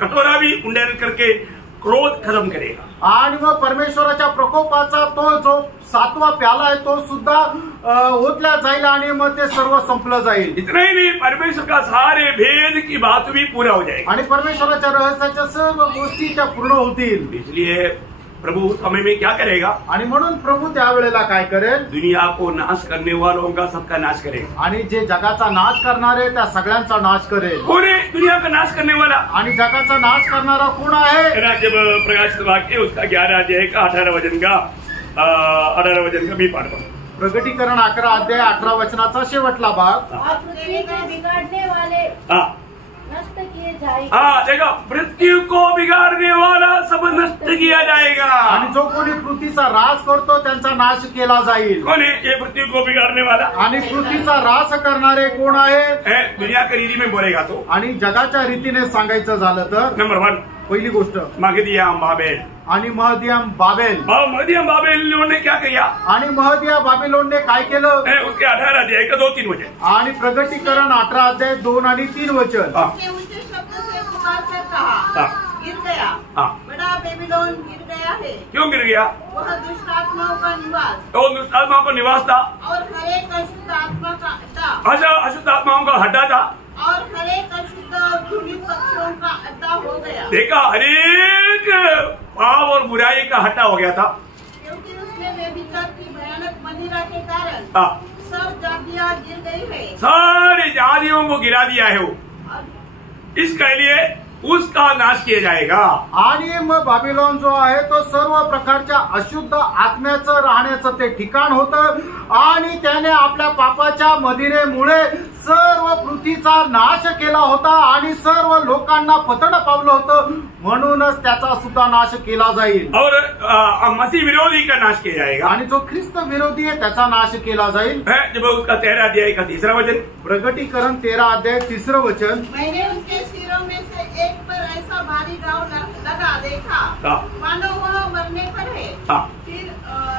कटोरा भी उंडेल करके क्रोध खत्म करेगा। आणि मग परमेश्वराच्या प्रकोपाचा तो जो 7वा प्याला आहे तो सुद्धा ओतल्या जाईल आणि मग ते सर्व संपलं जाईल। इतना ही नहीं, परमेश्वर का सारे भेद की बात भी पूरा हो जाएगी। आणि परमेश्वराच्या रहस्याच्या सर्व गोष्टी त्या पूर्ण होतील। इसलिए प्रभु उस समय में क्या करेगा? आणि म्हणून प्रभू त्यावेळेला काय करेल? दुनिया को नाश करने वालों का सबका नाश करेगा। आणि जे जगाचा नाश करणारे त्या सगळ्यांचा नाश करेल। कौन है दुनिया का नाश करने वाला? आणि जगाचा नाश करणारा कोण आहे? जब प्रकाशित वाक्य उसका 11 अध्याय का 18 वचन का मी पाठ करूं। प्रकटीकरण 11 अध्याय 18 वचनाचा शेवटला भाग। और पृथ्वी को बिगाड़ने वाले हाँ नष्ट किए जाएंगे। हाँ, देखो, पृथ्वी को बिगाड़ने वाला सब नष्ट किया जाएगा। आणि जो कोणी पृथ्वीचा राज करतो त्यांचा नाश केला जाईल। कौन है ये पृथ्वी को बिगाड़ने वाला? आणि पृथ्वीचा राज करणारे कोण आहे? दुनिया की रीति में बोलेगा तो, आणि जगाच्या रीतीने सांगायचं झालं तर नंबर 1 पहिली गोष्ट मगदियाम बाबेल। आणि महदियम बाबेल। मगदियाम बाबेल ने क्या किया? आणि महदिया बाबिलोनने काय केलं? उसके 18 अध्याय का 2-3 वचन। आणि प्रकटीकरण 18 अध्याय 2 आणि 3 वचन। उसने ऊंचे शब्द से पुकार कर कहा, गिर गया, बड़ा बेबीलोन गिर गया है। क्यों गिर गया? वह दुष्ट आत्माओं का निवास, वो दुष्ट आत्माओं का निवास था, और हर एक अशुद्ध आत्मा का अड्डा, अशुद्ध आत्माओं का हड्डा था, और हर एक अशुद्ध और घृणित पक्षियों का अड्डा हो गया। देखा, हर एक पाप और बुराई का हड्डा हो गया था, क्योंकि उसने व्यभिचार की भयानक मदिरा के कारण सब जातियां गिर गई है। सारी जातियों को गिरा दिया है वो। इसके लिए उसका नाश किया जाएगा। आणि मग बाबिलोन जो आहे तो सर्व प्रकारच्या अशुद्ध आत्म्याचं राहण्याचं ते ठिकाण होतं आणि त्याने आपल्या पापाच्या मदिरेमुळे सर्व पृथ्वीचा नाश केला होता आणि सर्व लोकांना पतन पावलं होतं, म्हणूनच त्याचा सुद्धा नाश केला जाईल। और मसीह विरोधी का नाश किया जाएगा। आणि जो ख्रिस्त विरोधी आहे त्याचा नाश केला जाईल। जब उसका 13 अध्याय का 3रा वचन, प्रकटीकरण 13 अध्याय 3रं वचन। मैंने उसके सिरों में से एक पर ऐसा भारी घाव लगा देखा, मानो वह मरने पर है।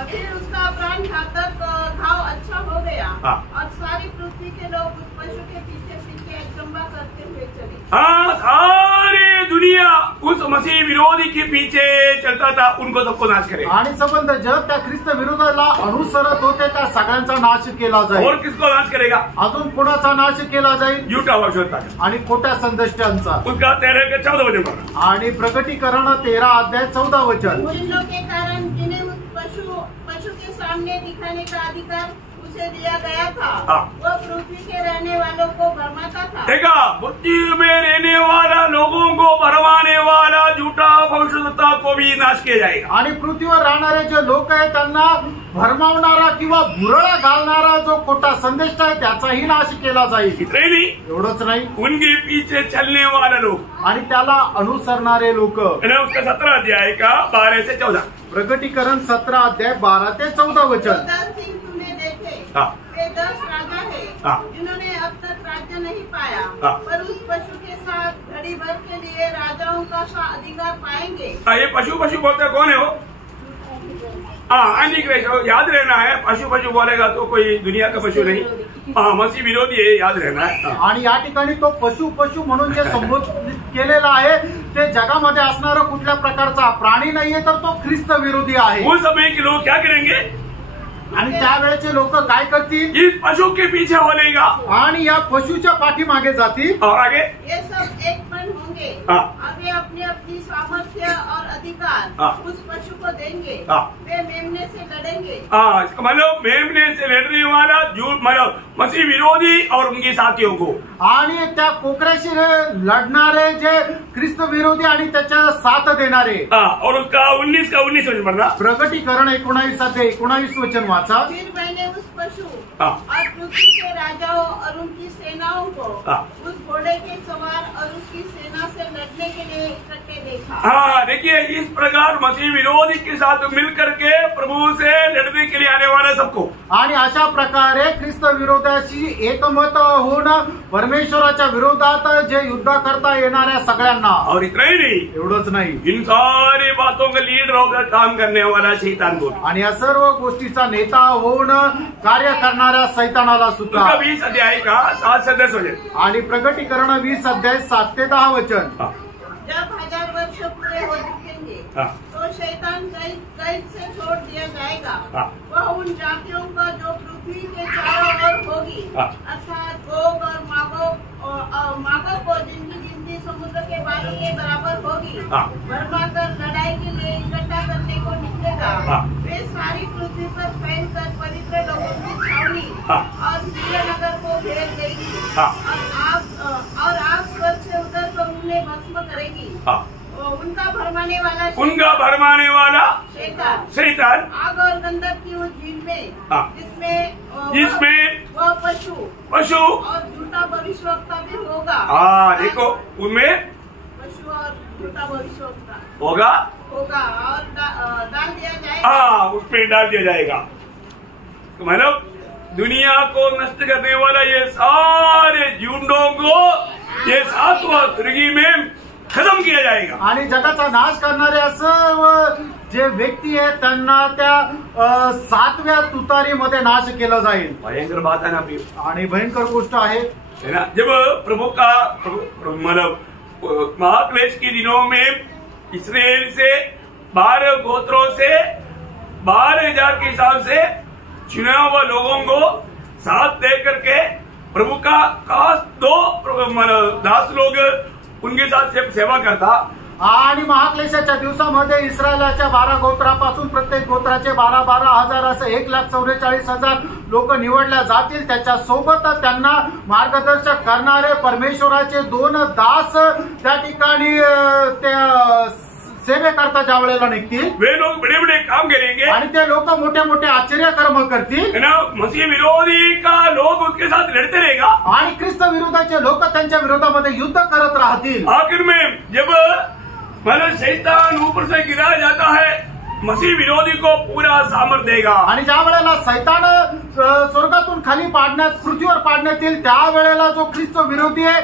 फिर उसका प्राण घातक घाव अच्छा हो हो गया हाँ। और सारी पृथ्वी के लोग उस पशु के पीछे पीछे अचंबा करते हुए चले। हाँ, सारी दुनिया उस मसीह विरोधी के पीछे चलता था, उनको सबको नाश करेगा। आणि संबंध जग त्या ख्रिस्त विरोधाला अनुसरत होते त्या सगळ्यांचा नाश केला और जाईल. किसको नाश करेगा? अजून कोणाचा नाश केला जाईल? झूठा भविष्यवक्ता का। आणि खोट्या संदेष्टांचा. उसका 13 के 14 वचन पढ़ना। आणि प्रकटीकरण 13 अध्याय 14 वचन. जिन के कारण जिन्हें उस पशु के सामने दिखाने का अधिकार उसे दिया गया था, हाँ। वो पृथ्वी के रहने वालों को भरमाता था। देखा, बुद्धि में रहने वाला, लोगों को भरमाने वाला झूठा भविष्यवक्ता को भी नाश किया जाएगा। आणि पृथ्वीवर राहणारे जे लोक आहेत त्यांना भरमावणारा किंवा भुरळा घालणारा जो खोटा संदेश आहे त्याचाही नाश केला जाईल. इतना ही नहीं, एवढंच नाही, उनके पीछे चलने वाले लोग, आणि त्याला अनुसरणारे लोक. उसका 17 अध्याय का 12 से 14। प्रकटीकरण 17 अध्याय 12 ते 14 वचन. 10 सिंह तुमने देखे, हाँ। वे 10 राजा है हाँ। जिन्होंने अब तक राज्य नहीं पाया, हाँ। पर उस पशु के साथ घड़ी भर के लिए राजाओं का सा अधिकार पाएंगे। ये पशु बोलते कौन है वो? हाँ, एंटीक्राइस्ट। याद रहना है, पशु बोलेगा तो कोई दुनिया का पशु नहीं, हाँ, मसीह विरोधी है, याद रहना है। हाँ। आणि या ठिकाणी तो पशु म्हणून जे संबोधित केलेला आहे ते जगामध्ये असणारा कुठल्या प्रकारचा प्राणी नाहीये, तर तो ख्रिस्त विरोधी आहे. उस समय के लोग क्या करेंगे? आणि त्यावेळेचे लोक काय करतील? इस पशु के पीछे होलेगा आणि या पशुच्या पाठीमागे जातील. और आगे ये सब एक मन होंगे, हाँ। आगे अपनी अपनी सामर्थ्य और अधिकार हाँ। उस पशु को देंगे। हाँ। वे मेमने से लड़ेंगे। हाँ, मतलब मेमने से लड़ने वाला झूठ, मतलब मसीह विरोधी और उनके साथियों को, आणि त्या कोकऱ्याशी लढणारे जे ख्रिस्त विरोधी आणि त्याच्या साथ देणारे. हाँ, और उसका 19 वचन पढ़ना। प्रकटीकरण 19 अध्याय 19 वचन वाचा. फिर मैंने उस पशु हाँ। और पृथ्वी के राजाओं और उनकी सेनाओं को हाँ। उस घोड़े के सवार और उसकी सेना से लड़ने के लिए इकट्ठे देखा। हाँ, देखिए, इस प्रकार मसीह विरोधी के साथ मिलकर के प्रभु से लड़ने के लिए आने वाले सबको, आणि अशा प्रकारे ख्रिस्त विरोधाशी एकमत होऊन परमेश्वराच्या विरोधात जे युद्ध करता येणाऱ्या सगळ्यांना. और इतना ही नहीं, एवढंच नाही, इन सारी बातों का लीडर होकर काम करने वाला शैतान को, आणि या सर्व गोष्टीचा नेता होऊन कार्य करणाऱ्या सैतानाला सुद्धा. उसका 20 अध्याय का 7 से 10 वचन। आणि प्रकटीकरण 20 अध्याय 7 ते 10 वचन. हाँ। जब 1000 वर्ष पूरे हो चुकेंगे, हाँ। तो शैतान कैद से छोड़ दिया जाएगा। हाँ। वह उन जातियों का जो पृथ्वी के चारों ओर होगी, हाँ। अर्थात गोग और मागोग को जिनकी गिनती समुद्र के बालू के बराबर होगी, हाँ। भरमाकर लड़ाई के लिए इकट्ठा करने को निकलेगा। हाँ। वे सारी पृथ्वी पर फैलकर पवित्र लोगों की छावनी हाँ। और नगर को घेर देगी। हाँ। और आग स्वर्ग से उतर कर उन्हें भस्म करेगी। हाँ। उनका भरमाने वाला शैतान आग और गंधक की उस झील में, हाँ। जिसमें वह पशु और झूठा भविष्यवक्ता भी होगा। हाँ, देखो, उनमें पशु और झूठा भविष्यवक्ता होगा और डाल दिया जाएगा। हाँ, उसमें डाल दिया जाएगा। तो मतलब दुनिया को नष्ट करने वाला ये सारे झुंडों को ये 7वां तुर्गी में खत्म किया जाएगा. आणि जगाचा नाश करणाऱ्या सर्व जे व्यक्ती आहेत त्यांना त्या 7व्या तुतारीमध्ये नाश केला जाईल. भयंकर बात है ना प्रिय, आणि भयंकर गोष्ट आहे है ना. जब प्रभु का मतलब महाक्लेश के दिनों में इसराइल से 12 गोत्रों से 12,000 के हिसाब से चुने हुए लोगों को साथ दे करके प्रभु का खास 2 दास लोग उनके साथ सेवा करता. आणि महाक्लेशाच्या दिवसामध्ये इस्रायलाच्या 12 गोत्रापासून प्रत्येक गोत्राचे 12,000 असे 1,44,000 लोक निवडल्या जातील. त्याच्या सोबत त्यांना मार्गदर्शक करणारे परमेश्वराचे 2 दास त्या ठिकाणी त्या सेवेकरता ज्या वेळेला निघतील, वे लोग बड़े बड़े काम करेंगे आणि ते लोक मोठे मोठे आश्चर्य कर्म करतील. है ना. मसीह विरोधी का लोग उसके साथ लड़ते रहेगा आणि ख्रिस्त विरोधाचे लोक त्यांच्या विरोधामध्ये युद्ध करत राहतील. आखिर में जब मतलब शैतान ऊपर से गिराया जाता है, मसीह विरोधी को पूरा सामर्थ्य देगा. आणि ज्या वेळेला सैतान स्वर्गातून खाली पृथ्वीवर पाडण्यात येईल त्यावेळेला जो ख्रिस्त विरोधी आहे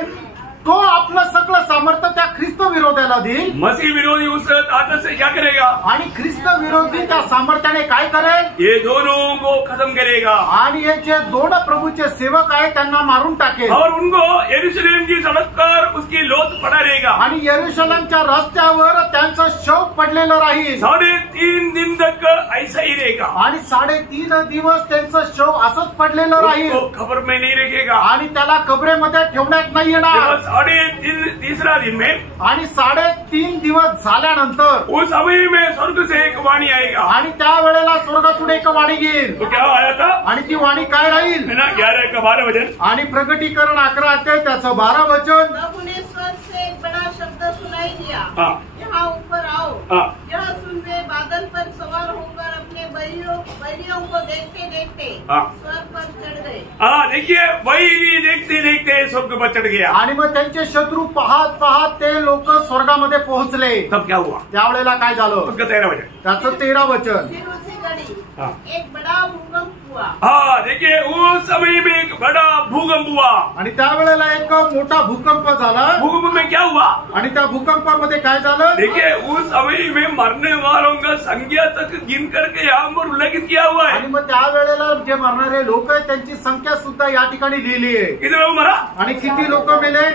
तो आपलं सगळं सामर्थ्य त्या ख्रिस्त विरोधाला देईल मसीह विरोधी उस ताकत से क्या करेगा? आणि ख्रिस्त विरोधी त्या सामर्थ्याने काय करेल? ये दोनों को खत्म करेगा आणि हे जे दोन प्रभूचे सेवक आहेत त्यांना मारून टाकेल और उनको यरूशलेम की सड़क पर उसकी लोथ पड़ा रहेगा आणि यरूशलेमच्या रस्त्यावर त्यांचं शव पडलेलं राहील 3.5 दिन तक ऐसा ही रहेगा आणि 3.5 दिवस त्यांचं शव असंच पडलेलं राहील उसको खबर में नहीं रखेगा। आणि त्याला कबरेमध्ये ठेवण्यात नाही येणार 3.5 दिन में आणि 3.5 दिवस झाल्यानंतर उस समय में स्वर्ग से एक वाणी आएगा। आणि त्या वेळेला स्वर्गातून एक वाणी येईल तो क्या आया था? आणि ती वाणी काय राहील? है ना 11 का 12 वचन आणि प्रकटीकरण 11 अध्याय त्याचं 12 वचन प्रभु ने स्वर से एक बड़ा शब्द सुनाई दिया, हाँ। यहाँ ऊपर आओ। हाँ। यह सुन वे बादल पर सवार होकर अपने बैरियों को देखते देखते हाँ। स्वर्ग पर चढ़ गए। हाँ देखिए वही देखते देखते स्वर्ग पर चढ़ गया। आणि मग त्यांचे शत्रू पाहत पाहत ते लोक स्वर्गामध्ये पोहोचले। तब क्या हुआ? त्यावेळेला काय झालं? उसका 13 वचन त्याचं 13 वचन फिर उसी घड़ी हाँ। एक बड़ा भूकंप हुआ। हाँ देखिए उस समय में एक बड़ा भूकंप हुआ। आणि त्यावेळेला एक मोठा भूकंप झाला भूकंप में क्या हुआ? आणि त्या भूकंपामध्ये काय झालं? देखिए उस समय में मरने वालों का संख्या तक गिन करके यहाँ पर उल्लेखित किया हुआ है। आणि मग त्यावेळेला जे मरणारे लोक आहेत त्यांची संख्या सुद्धा या ठिकाणी लिहिली आहे। कितने लोग मरा? आणि किती लोक मेले?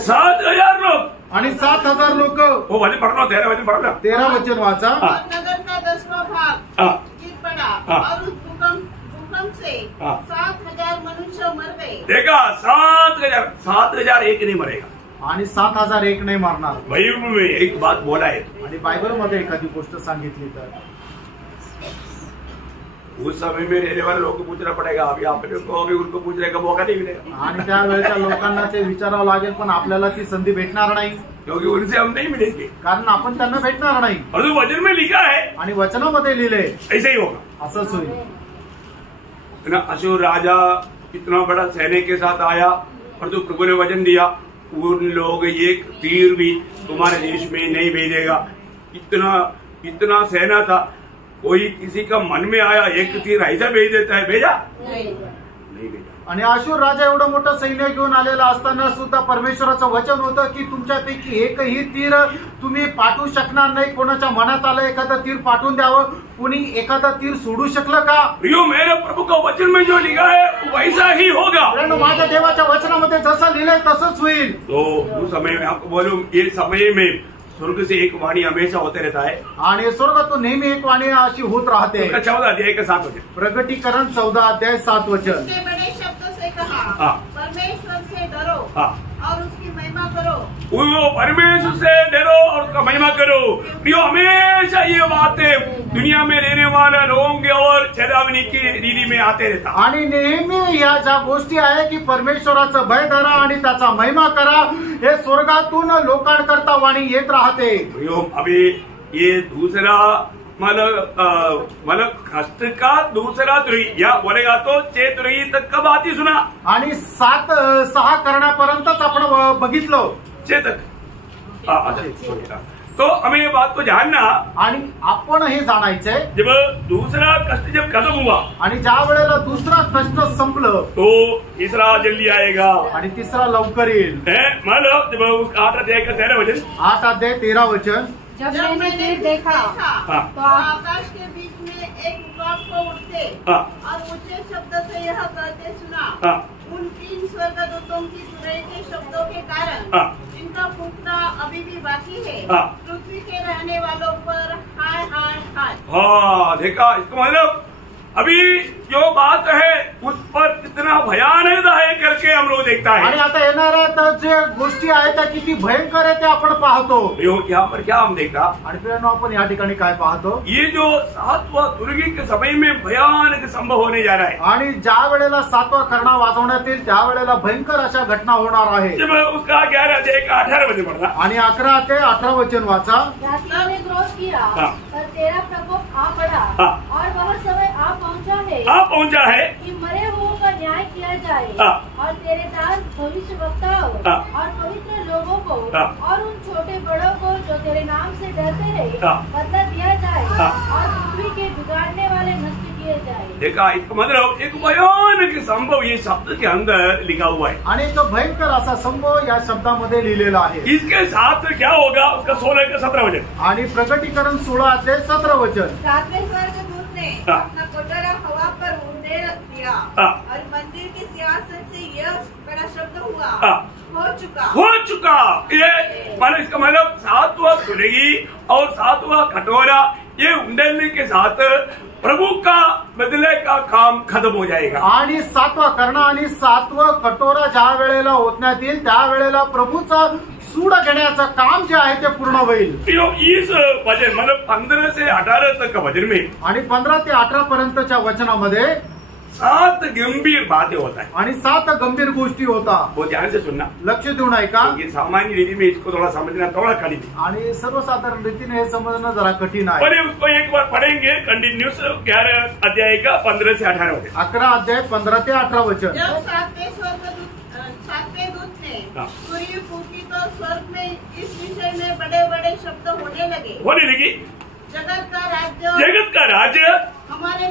7,000 लोग। आणि 7,000 लोक। वो वचन पढ़ना 13 वचन पढ़ना 13 वचन वाचा। हाँ। और नगर का 10वां भाग हाँ। गिर पड़ा हाँ। और उस भूकंप से हाँ। 7,000 मनुष्य मर गए। देखा 7,000 एक नहीं मरेगा। आणि 7,001 नाही मारणार। बाइबल में एक बात बोला है आणि बायबलमध्ये एखादी गोष्ट सांगितली तर उस समय में रहने वाले लोगों को पूछना पड़ेगा। अभी आपने को अभी उनको पूछने का मौका नहीं मिलेगा आणि त्यावेळेच्या लोकांना ते विचारावं लागेल पण आपल्याला ती संधी भेटणार नाही क्योंकि उनसे हम नहीं मिलेंगे। कारण आपण त्यांना भेटणार नाही। और जो वचन में लिखा है आणि वचनामध्ये लिहिले ऐसा ही होगा। असंच होईल। है ना अशूर राजा इतना बड़ा सैनिक के साथ आया और जो प्रभु ने वचन दिया उन लोग एक तीर भी तुम्हारे देश में नहीं भेजेगा। इतना सेना था कोई किसी का मन में आया एक तीर ऐसा भेज देता है? भेजा नहीं भेजा। आणि आशूर राजा एवढं मोठं सैन्य घेऊन आलेला असताना सुद्धा परमेश्वराचं वचन होतं की तुमच्यापैकी एकही तीर तुम्ही पाठवू शकणार नाही। कोणाच्या मनात आलं एखादं तीर पाठवून द्यावं, कुणी एखादं तीर सोडू शकलं का? प्रियो मेरे प्रभु का वचन में जो लिखा है वैसा ही होगा। कारण माझ्या देवाच्या वचनामध्ये जसं लिहिलंय तसंच होईल। तो उस समय में आपको बोलूं ये समय में स्वर्ग से एक वाणी हमेशा होते रहता है आणि स्वर्गातून नेहमी एक वाणी अशी होत राहते। 14 अध्याय का 7 वचन प्रकटीकरण 14 अध्याय 7 वचन। उसने बड़े शब्द से कहा, हाँ। परमेश्वर से डरो हाँ। और उसकी महिमा करो। वो परमेश्वर से डरो और उसका महिमा करो। प्रियो हमेशा ये बातें दुनिया में रहने वाले लोगों के और चेतावनी की रीति में आते रहता। आणि नेहमी या ज्या गोष्टी आहे की परमेश्वराचं भय धरा आणि त्याचा महिमा करा हे स्वर्गातून लोकांकरता वाणी येत राहते। प्रियो अभी ये दूसरा मतलब कष्ट का दूसरा तुरी या बोलेगा तो 6 तुरी तक का बात ही सुना आणि 7-6 करण्यापर्यंतच आपण बघितलं 6 तक। अच्छा तो हमें ये बात को जानना आणि आपण हे जाणायचंय जब दूसरा कष्ट जब खत्म हुआ आणि ज्या वेळेला दुसरा कष्ट संपलं तो तीसरा जल्दी आएगा आणि तिसरा लवकर येईल। मतलब जब उसका 8 अध्याय का 13 वचन 8 अध्याय 13 वचन। जब मैंने तीर देखा हाँ। तो आकाश के बीच में एक उकाब को उड़ते हाँ। और ऊंचे शब्द से यह कहते सुना, हाँ। उन 3 स्वर्गदूतों की सुनाई के शब्दों के कारण हाँ। इनका फूटना अभी भी बाकी है। हाँ। पृथ्वी के रहने वालों पर हाय हाय हाय। हाँ देखा इसका मतलब अभी जो बात है उस पर कितना भयानक है करके हम लोग देखता है। आणि आता येणाऱ्या जे गोष्टी आहेत त्या किती भयंकर आहे ते आपण पाहतो। यहाँ पर क्या हम देखता आणि प्रियानो आपण या ठिकाणी काय पाहतो? ये जो 7वां तुर्की के समय में भयानक संभव होने जा रहा है। आणि ज्या वेळेला 7वा करणा वाजवण्यात येईल त्या वेळेला भयंकर अशा घटना होणार आहे। जब उसका 11 अध्याय का 18 वचन पढ़ना आणि 11 ते 18 वचन वाचा। जातियों ने क्रोध किया हाँ। पर तेरा प्रकोप आ पड़ा हाँ। और वह समय आ पहुंचा है पहुंचा है कि मरे हुओं का न्याय किया जाए हाँ। और तेरे दास भविष्यवक्ताओं हाँ। और पवित्र लोगों को हाँ। और उन छोटे बड़ों को जो तेरे नाम से डरते हैं हाँ। बदला दिया जाए हाँ। और पृथ्वी के बिगाड़ने वाले नष्ट किए जाए। देखा, इसका मतलब एक भयानक संभव ये शब्द के अंदर लिखा हुआ है। आणि तो भयंकर असा संभव या शब्दामध्ये लिहिलेला आहे। इसके साथ क्या होगा, उसका 16 का 17 वचन आणि प्रकटीकरण 16 अध्याय 17 वचन। सातवें स्वर्गदूत ने अपना कटोरा हवा पर उड़ने दिया और मंदिर के सिंहासन से यह बड़ा शब्द हुआ, हो चुका। ये मतलब इसका मतलब 7वां सुनेगी और 7वां कटोरा ये उंडेलने के साथ प्रभु का बदले का काम खत्म हो जाएगा। आणि 7वा करणं आणि 7वं कटोरा ज्या वेळेला ओतण्यात येईल त्या वेळेला प्रभूचा सूड घेण्याचं काम जे आहे ते पूर्ण होईल। इस वचन मतलब 15 से 18 तक का वचन में आणि 15 ते 18 पर्यंतच्या वचनामध्ये 7 गंभीर बातें होता है आणि 7 गंभीर गोष्टी होता। वो ध्यान से सुनना, लक्ष देऊन ऐका। ये सामान्य रीति में इसको थोड़ा समझना थोड़ा कठिन है आणि सर्वसाधारण रीतीने हे समजणं जरा कठीण आहे। पर उसको एक बार पढ़ेंगे कंटिन्यूस 11 अध्याय का 15 से 18 वचन। 11 अध्याय 15 ते 18 वचन। जब सातवें दूत ने सूर्य फूकी तो स्वर्ग में इस विषय में बड़े बड़े शब्द होने लगी। जगत का राज्य हमारे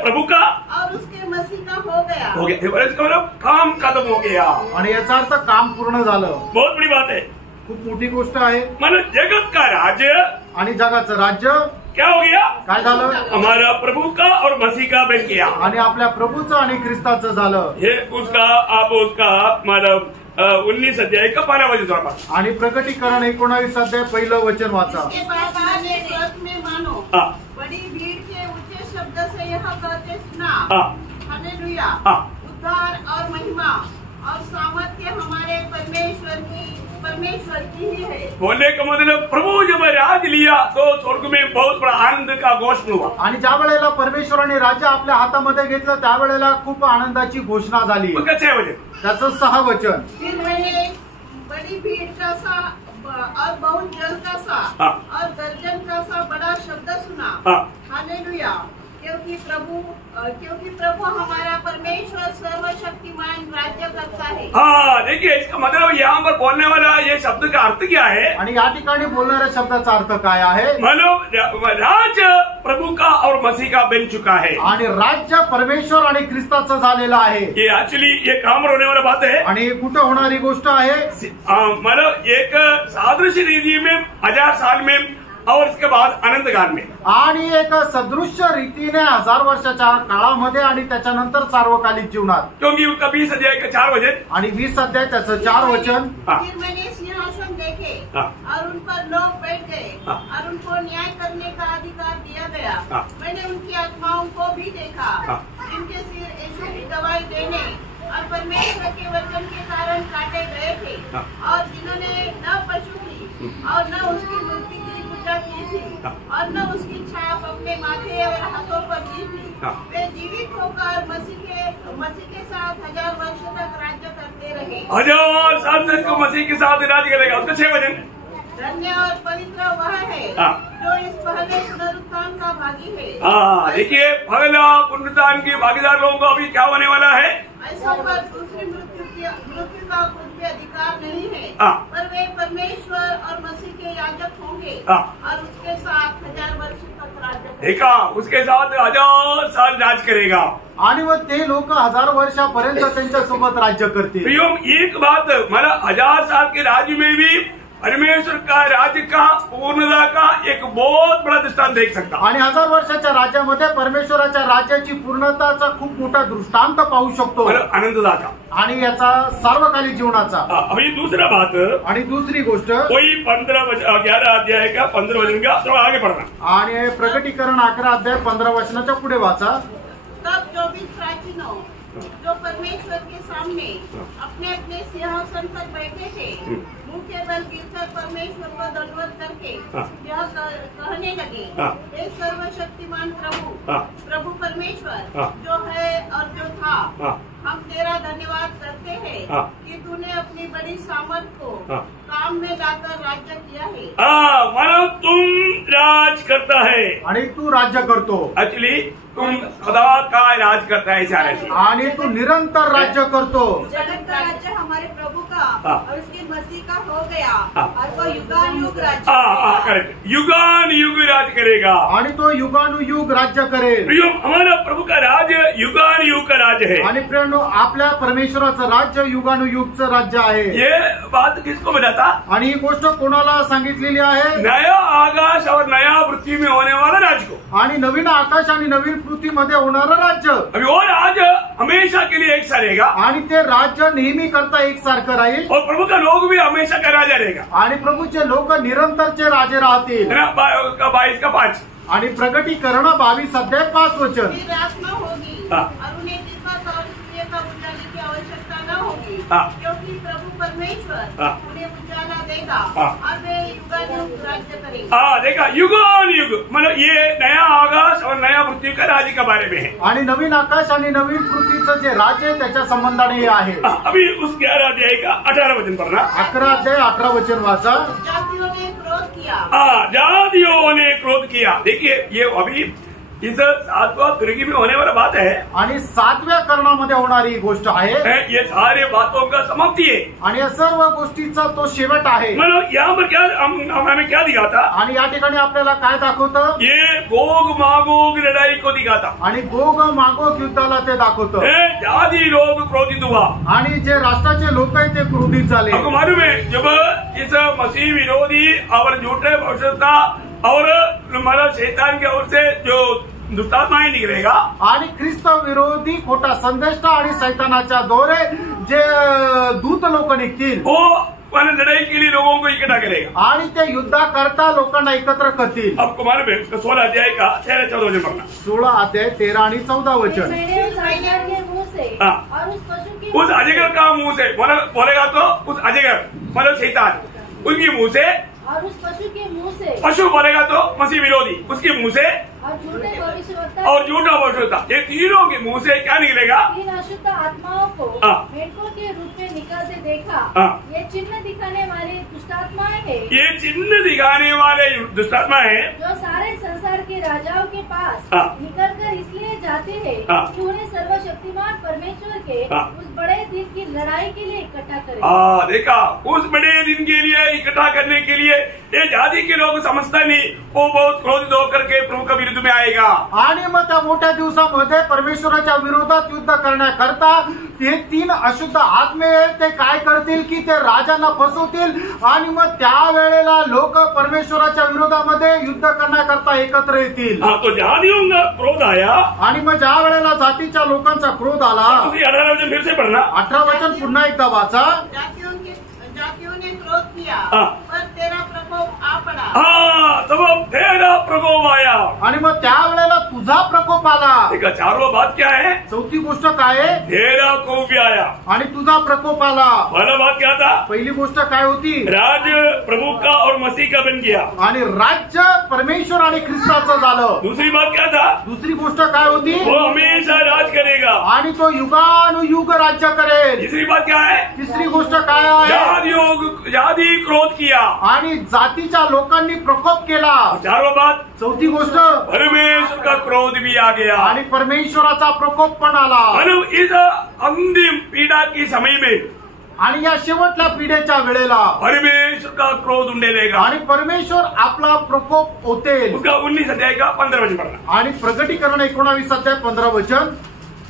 प्रभु का और उसके मसीह का हो गया। इसका मतलब काम खत्म हो गया आणि याचा अर्थ काम पूर्ण झालं। बहुत बड़ी बात है, खूप मोठी गोष्ट आहे। मतलब जगत का राज्य आणि जगाचं राज्य क्या हो गया, काय झालं, हमारा प्रभु का और मसीह का बन गया। आणि आपल्या प्रभूचं आणि ख्रिस्ताचं झालं। ये उसका आप उसका मतलब 19 अध्याय का 12 वचन थोड़ा पास। आणि प्रकटीकरण 19 अध्याय पहिलं वचन वाचा। इसके बाद मैंने स्वर्ग में मानो बड़ी भीड़ के ऊंचे शब्द से यह कहते सुना, हालेलुया, उद्धार और महिमा और सामर्थ्य हमारे परमेश्वर की ही है। बोलने का मतलब प्रभु जब राज लिया तो स्वर्ग में बहुत बड़ा आनंद का घोषणा हुआ। आणि ज्या वेळेला परमेश्वराने राज्य आपल्या हातामध्ये घेतलं त्यावेळेला खूप आनंदाची घोषणा झाली। उसका 6 वचन, त्याचं 6 वचन। फिर मैंने बड़ी भीड़ का सा और बहुत जल का सा और गर्जन का सा बड़ा शब्द सुना, हालेलुया, क्योंकि प्रभु हमारा परमेश्वर सर्वशक्तिमान राज्य करता है। हाँ, देखिए इसका मतलब यहाँ पर बोलने वाला ये शब्द का अर्थ क्या है, आणि या ठिकाणी बोलणाऱ्या शब्दाचा अर्थ काय आहे, मतलब राज्य प्रभु का और मसीह का बन चुका है आणि राज्य परमेश्वर आणि ख्रिस्ताचं झालेलं आहे। ये एक्चुअली ये काम होने वाला बात है आणि कुठे होणारी गोष्ट आहे, मतलब एक सादृश्य रीति में 1000 साल में और इसके बाद अनंत काल में, आणि एक सदृश्य रीतीने 1000 वर्षाच्या काळामध्ये आणि त्याच्यानंतर सार्वकालिक जीवनात। क्योंकि उसका 20 अध्याय का 4 वचन आणि 20 अध्याय त्याचं 4 वचन। फिर मैंने सिंहासन देखे और उन पर लोग बैठ गए और उनको न्याय करने का अधिकार दिया गया। मैंने उनकी आत्माओं को भी देखा जिनके सिर यीशु की गवाही देने और परमेश्वर के वचन के कारण काटे गए थे और जिन्होंने न पशु की और न उसकी मूर्ति की पूजा की थी और न उसकी छाप अपने माथे और हाथों पर दी थी। वे जीवित होकर मसीह के साथ 1000 वर्ष तक राज्य करते रहे। 1000 साल तक मसीह के साथ राज्य करेगा। उसका 6 वचन, धन्य और पवित्र वह है जो इस पहले पुनरुत्थान का भागी है। देखिए पहला पुनरुत्थान के भागीदार लोगों को अभी क्या होने वाला है, ऐसा पर दूसरी मृत्यु का कुछ भी अधिकार नहीं है, पर वे परमेश्वर और मसीह के याजक होंगे और उसके साथ 1000 वर्ष तक राज्य करेंगे। देखा, उसके साथ 1000 साल राज करेगा आणि मग ते लोक 1000 वर्षापर्यंत त्यांच्यासोबत राज्य करतील। एक बात, मला 1000 साल के राज्य में भी परमेश्वर का राज्य का पूर्णता का एक बहुत बड़ा दृष्टांत देख सकता। आणि 1000 वर्षाच्या राज्यामध्ये परमेश्वराच्या राज्याची पूर्णताचा खूप मोठा दृष्टांत पाहू शकतो, आनंददा का आणि याचा सार्वकालिक जीवनाचा। अभी दूसरा बात, आणि दुसरी गोष्ट, कोई 11 अध्याय का 15 वचन का थोड़ा आगे पढ़ना। आणि प्रकटीकरण 11 अध्याय 15 वचनाच्या पुढे वाचा। तब 24 प्राचीनों जो परमेश्वर के सामने अपने अपने सिंहासन पर बैठे थे मुंह के बल गिरकर परमेश्वर को दंडवत करके यह कहने लगे, हे सर्वशक्तिमान प्रभु परमेश्वर जो है और जो था, हम तेरा धन्यवाद करते हैं कि तूने अपनी बड़ी सामर्थ को काम में लाकर राज्य किया है। मानो तुम राज करता है है आणि तू राज्य करतो एक्चुअली तुम सदा का राज करता है सारे से। आणि तू निरंतर राज्य करतो। जगत का राज्य हमारे प्रभु का हाँ। और उसके मसीह का हो गया हाँ। और वो युगानुयुग राज्य करेक्ट युगान युग राज करेगा। आणि तो युगानुयुग राज्य करेल। प्रियो हमारा प्रभु का राज युगान युग का राज है। आणि प्रियांनो आपल्या परमेश्वराचं राज्य युगानुयुगचं राज्य आहे। ये बात किसको बताता? आणि ही गोष्ट कोणाला सांगितलेली आहे? नया आकाश और नया पृथ्वी में होने वाला राज को। आणि नवीन आकाश आणि नवीन पृथ्वीमध्ये होणारं राज्य। अभी वो राज हमेशा के लिए एक सा रहेगा आणि ते राज्य नेहमी करता एकसारखं राहील। और प्रभु का लोग भी हमेशा का राजा रहेगा। आणि प्रभूचे लोक निरंतरचे राजे राहतील। है ना? उसका 22 का 5 आणि प्रगटीकरण 22 अध्याय 5 वचन। फिर आत्मा होगी हाँ। और उन्हें दिवस और सूर्य का उजाले की आवश्यकता न होगी हाँ। क्योंकि प्रभु परमेश्वर हाँ। उन्हें उजाला देगा हाँ। और वे युगानुयुग राज्य करेंगे। देखा युगान युग मतलब ये नया आकाश और नया पृथ्वी का राज्य के बारे में है। आणि नवीन आकाश आणि नवीन पृथ्वीचं जे राज्य आहे त्याच्या संबंधाने हे आहे। अभी उस 11 अध्याय का 18 वचन पढ़ना। 11 अध्याय 18 वचन वाचा। जातियों ने क्रोध किया। जातियों ने क्रोध किया। देखिए ये अभी इस 7वां तुर्की में होने वाला बात है। आणि 7व्या करणामध्ये होणारी गोष्ट आहे। ये सारे बातों का समाप्ति है आणि या सर्व गोष्टीचा तो शेवट आहे। मतलब यहाँ पर क्या हमें क्या दिखाता? आणि या ठिकाणी आपल्याला काय दाखवतं? ये गोग मागोग लड़ाई को दिखाता। आणि गोग मागोग युद्धाला ते दाखवतं। जाति लोग क्रोधित हुआ आणि जे राष्ट्राचे लोक आहेत ते क्रोधित झाले। आपको मालूम है जब इस मसीह विरोधी और झूठे भविष्यता और हमारा शैतान की ओर से जो दुष्टात्माएं निकलेगा आणि ख्रिस्त विरोधी खोटा संदेष्टा आणि सैतानाच्या दोरे जे दूत लोक निघतील वो लड़ाई के लिए लोगों को इकट्ठा करेगा आणि ते युद्धाकरता लोकांना एकत्र करतील। आपको मालूम है उसका 16 अध्याय का 13-14 वचन पढ़ना। 16 अध्याय 13 आणि 14 वचन। मैंने उस अजगर के मुंह से हाँ। और उस पशु की उस अजगर का मुंह से बोलेगा तो उस अजगर मतलब शैतान उनके मुंह से और उस पशु के मुंह से पशु बोलेगा तो मसीह विरोधी उसके मुंह से और झूठे भविष्यवक्ता और झूठा भविष्यवक्ता ये तीनों के मुंह से क्या निकलेगा? 3 अशुद्ध आत्माओं को हाँ। मेढकों के रूप में निकलते देखा। हाँ। ये चिन्ह दिखाने वाले दुष्टात्माएं हैं ये चिन्ह दिखाने वाले दुष्टात्मा है जो सारे संसार के राजाओं के पास हाँ। निकल कर इसलिए जाते हैं हाँ। कि उन्हें सर्वशक्तिमान परमेश्वर के हाँ। उस बड़े दिन की लड़ाई के लिए इकट्ठा करें। देखा उस बड़े दिन के लिए इकट्ठा करने के लिए ये जाति के लोग समझता नहीं वो बहुत क्रोधित होकर के प्रभु के विरुद्ध में आएगा। आणि मग त्या मोठ्या दिवसामध्ये परमेश्वराच्या विरोधात युद्ध करण्याकरता ते 3 अशुद्ध आत्मे ते काय करतील की ते राजांना फसवतील आणि मग त्यावेळेला लोक परमेश्वराच्या विरोधामध्ये युद्ध करण्याकरता एकत्र येतील। तो जातियों का क्रोध आया आणि मग ज्या वेळेला जातीच्या लोकांचा क्रोध आला। 18 वचन फिर से पढ़ना। 18 वचन पुन्हा एकदा वाचा। जातियों ने क्रोध किया हाँ। पर तेरा प्रकोप आ पड़ा। तब तेरा प्रकोप आया आणि मग त्यावेळेला तुझा प्रकोप आला। देखा चारों बात क्या है? चौथी गोष्ट काय आहे? तेरा कोप भी आया आणि तुझा प्रकोप आला। पहला बात क्या था? पहिली गोष्ट काय होती? राज प्रभु का और मसीह का बन गया। आणि राज्य परमेश्वर आणि ख्रिस्ताचं झालं। दूसरी बात क्या था? दुसरी गोष्ट काय होती? वो हमेशा राज करेगा आणि तो युगानुयुग राज्य करेल। तीसरी बात क्या है? तिसरी गोष्ट काय आहे? जाति क्रोध किया आणि जातीच्या लोकांनी प्रकोप केला। चारों बात चौथी गोष्ट परमेश्वर का क्रोध भी आ गया आणि परमेश्वराचा प्रकोप पण आला। मतलब इस अंतिम पीड़ा के समय में आणि या शेवटल्या पिढीच्या वेळेला परमेश्वर का क्रोध उंडेलेगा आणि परमेश्वर आपला प्रकोप ओतेल। उसका 19 अध्याय का 15 वचन पढ़ना। आणि प्रगटीकरण 19 अध्याय 15 वचन।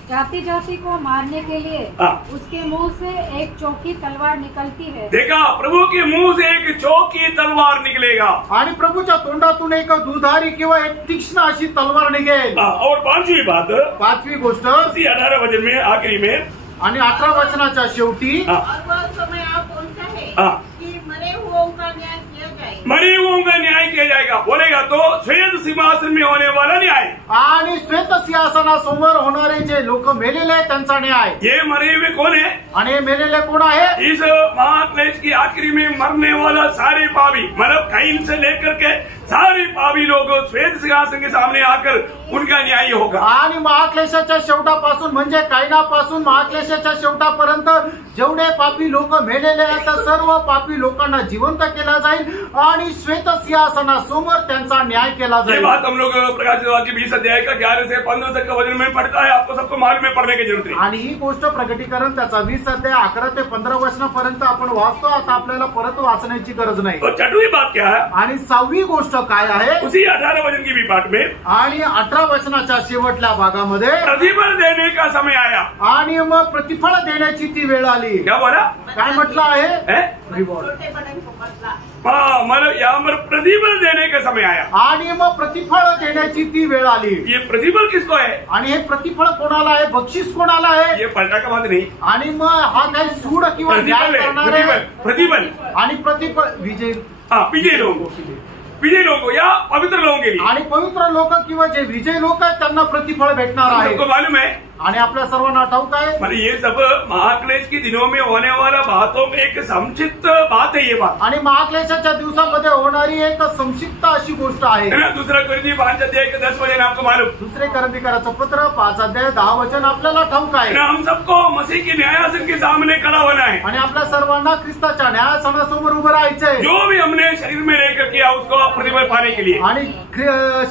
जाति जाति को मारने के लिए हाँ। उसके मुंह से एक चौकी तलवार निकलती है। देखा प्रभु के मुंह से एक चौकी तलवार निकलेगा आणि प्रभूच्या तोंडातून एक दुधारी किंवा एक तीक्ष्ण अशी तलवार निघेल। और पांचवी बात पाचवी गोष्ट उसी 18 वचन में आखिरी में आणि 18 वचनाच्या शेवटी हाँ। और वह समय आ पहुंचा है हाँ। कि मरे हुओं का न्याय किया जाए। मरे हुओं का न्याय किया जाएगा बोलेगा तो श्वेत सिंहासन में होने वाला न्याय। आणि आणि श्वेत सिंहासनासमोर होणारे जे लोक मेलेले आहेत त्यांचा न्याय. ये मरे हुए कौन है? आणि हे मेलेले कोण आहे? इस महाक्लेश की आखिरी में मरने वाला सारे पापी, मतलब कैन से लेकर के सारे पापी लोग श्वेत सिंहासन के सामने आकर उनका न्याय होगा. आणि महाक्लेशाच्या शेवटापासून म्हणजे कायनापासून महाक्लेशाच्या शेवटापर्यंत जेवढे पापी लोक मेलेले आहेत त्या सर्व पापी लोकांना जिवंत केला जाईल आणि श्वेत सिंहासनासमोर त्यांचा न्याय केला ये जाईल. बात हम लोग प्रकाशित वाक्य 20 अध्याय का 11 से 15 तक का वचन में पढ़ता है. आपको सबको मालूम है, पढ़ने की जरूरत नहीं. आणि ही गोष्ट प्रकटीकरण त्याचा 20 अध्याय 11 ते 15 वचनापर्यंत आपण वाचतो. आता आपल्याला परत वाचण्याची गरज नाही. तो छठवीं बात क्या है? आणि 6वी गोष्ट काय आहे? उसी 18 वचन की भी पाठ में आणि 18 वचनाच्या शेवटल्या भागामध्ये प्रतिफल देने का समय आया. आणि मग प्रतिफळ देण्याची ती वेळ आली. क्या बोला? काय म्हटलं आहे? है? रिवॉर्ड. छोटे बड़े को बदला. हाँ, मतलब यहाँ पर प्रतिफल देने का समय आया. आणि मग प्रतिफळ देण्याची ती वेळ आली. ये प्रतिफल किसको है? आणि हे प्रतिफळ कोणाला आहे? बक्षीस कोणाला आहे? ये पलटा का बात नहीं. आणि मग हा काही सूड किंवा न्याय प्रतिफल है, करणारे प्रतिफल. आणि प्रतिफळ विजय हाँ, विजय लोगों या पवित्र लोगों के लिए. आणि पवित्र लोक किंवा जे विजय लोक आहेत त्यांना प्रतिफळ भेटणार आहे. आपको मालूम है, आणि आपल्या सर्वांना ठाऊक आहे मतलब ये सब महाक्लेश के दिनों में होने वाला बातों में एक संक्षिप्त बात है. ये बात आणि महाक्लेशाच्या दिवसामध्ये होणारी एक संक्षिप्त अशी गोष्ट आहे. है ना. दूसरा कोरिन्थी 5 अध्याय के 10 वचन आपको मालूम. दुसरे करंदीकराचं पत्र 5 अध्याय 10 वचन आपल्याला ठाऊक है आहे. ना. हम सबको मसीह की न्यायासन के सामने खड़ा होना है. आणि आपल्या सर्वांना ख्रिस्ताच्या न्यायासनासमोर उभं राहायचंय. जो भी हमने शरीर में लेकर किया उसको प्रतिफल पाने के लिए. आणि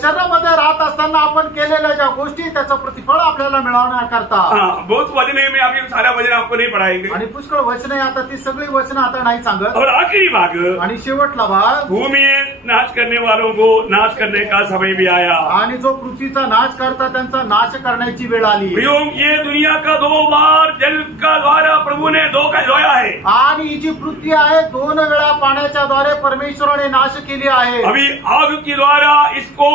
शरीरामध्ये राहत असताना आपण केलेल्या ज्या गोष्टी त्याचं प्रतिफळ आपल्याला मिळवण्याकरता. हाँ, बहुत वचने में अभी सारा वचन आपको नहीं पढ़ाएंगे. आणि पुष्कळ वचने आता ती सगळी वचनं आता नाही सांगत. और आखिरी भाग, आणि शेवटला भाग, भूमि नाश करने वालों को नाश करने का समय भी आया. आणि जो पृथ्वीचा नाश करता त्यांचा नाश करण्याची वेळ आली. ये दुनिया का 2 बार जल का द्वारा प्रभु ने धोया है. आणि ही जी पृथ्वी आहे 2 वेळा पाण्याच्या द्वारे परमेश्वराने नाश केली आहे. अभी आग की द्वारा इसको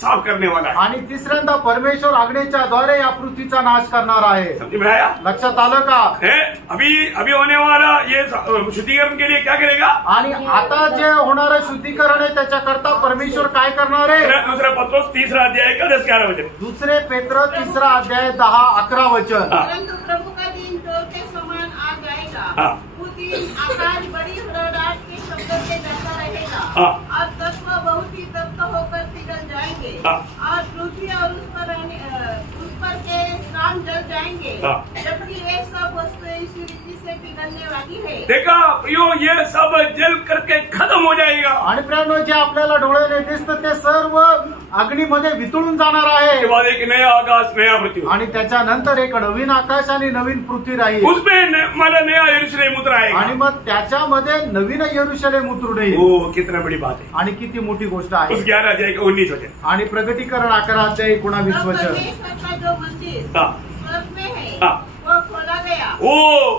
साफ करने वाला है. आणि तिसऱ्यांदा परमेश्वर अग्नीच्या द्वारे या पृथ्वीचा नाश करणार आहे. समझ में आया? लक्षात आलं का? अभी होने वाला ये शुद्धिकरण के लिए क्या करेगा? आणि आता जे होणारं शुद्धीकरण आहे त्याच्याकरता परमेश्वर काय करणार आहे? दूसरा पत्रोस 3 अध्याय का 10-11 वचन. दुसरे पेत्र 3 अध्याय 10-11 वचन. परंतु प्रभु का दिन चोर के समान आ जाएगा. हाँ. वो दिन आकाश बड़ी हड़बड़ाहट के शब्द से डरता रहेगा. हाँ. और तत्व बहुत ही तप्त होकर पिघल जाएंगे. हाँ. और पृथ्वी और उस पर के काम जल जाएंगे. हाँ. जबकि ये सब वस्तुएं इसी रीति से पिघलने वाली है. देखा प्रियो, ये सब जल करके खत्म हो जाएगा. आणि प्रियांनो, जे आपल्याला डोळ्याने दिसतं ते सर्व अग्नीमध्ये वितळून जाणार आहे. उसके बाद एक नया आकाश नया पृथ्वी. आणि त्याच्यानंतर एक नवीन आकाश आणि नवीन पृथ्वी राहील. उसमें मला नया यरूशलेम उतराएगा. आणि मग त्याच्यामध्ये नवीन यरूशलेम उतरून येईल. ओ, कितना बड़ी बात है. आणि किती मोठी गोष्ट आहे. उस 11 अध्याय का 19 वचन. आणि प्रगटीकरण 11 अध्याय 19 तब वचन. परमेश्वर का जो मंदिर हाँ. स्वर्ग में है हाँ. वो खोला गया. ओ,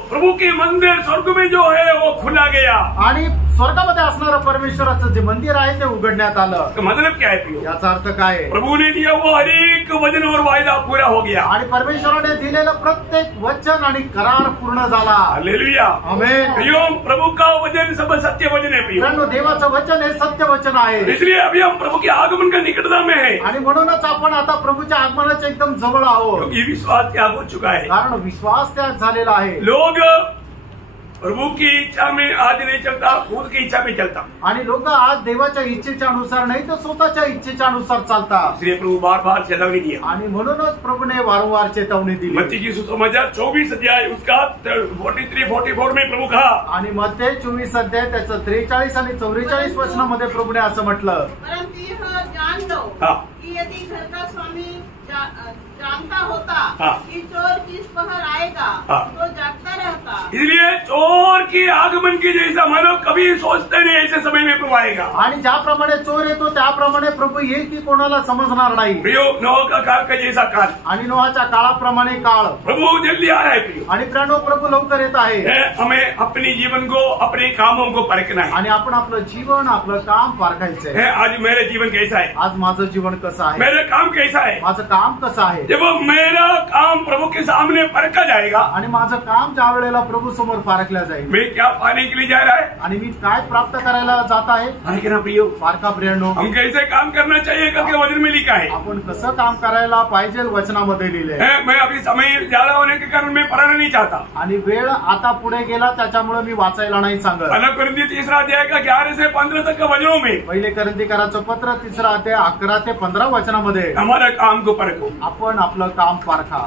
प्रभु के मंदिर स्वर्ग में जो है वो खुला गया. आणि स्वर्गामध्ये असणारं परमेश्वराचं जे मंदिर आहे ते उघडण्यात आलं. तो मतलब क्या है प्रियो? याचा अर्थ काय आहे? प्रभु ने दिया वो हर एक वचन और वायदा पूरा हो गया. आणि परमेश्वराने दिलेलं प्रत्येक वचन आणि करार पूर्ण झाला. हालेलुया. आमेन. प्रियो, प्रभु का वचन सब सत्य वचन है प्रियो. मित्रांनो, देवाचं वचन हे सत्य वचन आहे. इसलिए अभी हम प्रभु के आगमन का निकटता में है. आणि म्हणूनच आपण आता प्रभूच्या आगमनाच्या एकदम जवळ आहोत. क्योंकि विश्वास त्याग हो चुका है. कारण विश्वास त्याग झालेला आहे. लोग प्रभु की इच्छा में आज नहीं चलता, खुद की इच्छा में चलता. आणि लोक आज देवाच्या इच्छेच्या अनुसार नाही तर स्वतःच्या इच्छेच्या अनुसार चालतात. इसलिए प्रभु बार बार चेतावनी दिया. आणि म्हणूनच प्रभूने वारंवार चेतावणी दिली. मत्ती की सुसमाचार 24 अध्याय उसका 43-44 में प्रभु कहा. आणि मत्ते 24 अध्याय त्याचं 43 आणि 44 वचनामध्ये प्रभूने असं म्हटलं. परंतु यह जान लो हाँ. कि यदि घर का स्वामी जानता होता हाँ. कि चोर किस पहर आएगा हाँ. तो जागता रहता. इसलिए चोर की आगमन की जैसा मानो कभी सोचते नहीं ऐसे समय में प्रभु आएगा. आणि ज्याप्रमाणे चोर येतो त्याप्रमाणे प्रभू येईल की कोणाला समजणार नाही. प्रियो, नोह का काल का जैसा काल. आणि नोहाच्या काळाप्रमाणे काळ. प्रभु जल्दी आ रहा है प्रियो. आणि प्रियांनो, प्रभू लवकर येत आहे. हमें अपने जीवन को, अपने कामों को परखना है. आणि आपण आपलं जीवन, आपलं काम पारखायचंय. आज मेरा जीवन कैसा है? आज माझं जीवन कसं आहे? मेरा काम कैसा है? माझं काम कसं आहे? जब मेरा काम प्रभु के सामने परखा जाएगा आणि माझं काम ज्या वेळेला प्रभू समोर पारखल्या जाईल. मैं क्या पाने के लिए जा रहा है? आणि मी काय प्राप्त करायला जात आहे. है ना प्रियो? बारका प्रियांनो, हम कैसे काम करना चाहिए करके वचन में लिखा है. आपण कसं काम करायला पाहिजे वचनामध्ये लिहिले. मैं अभी समय ज्यादा होने के कारण मैं पढ़ाना नहीं चाहता. आणि वेळ आता पुढे गेला त्याच्यामुळे मी वाचायला नाही सांगत. पहला कुरिन्थी 3 अध्याय का 11 से 15 तक का वचनों में पहिले करंथीकराचं पत्र 3 अध्याय 11 ते 15 वचनामध्ये हमारा काम को परखो. आपण आपलं काम पारखा.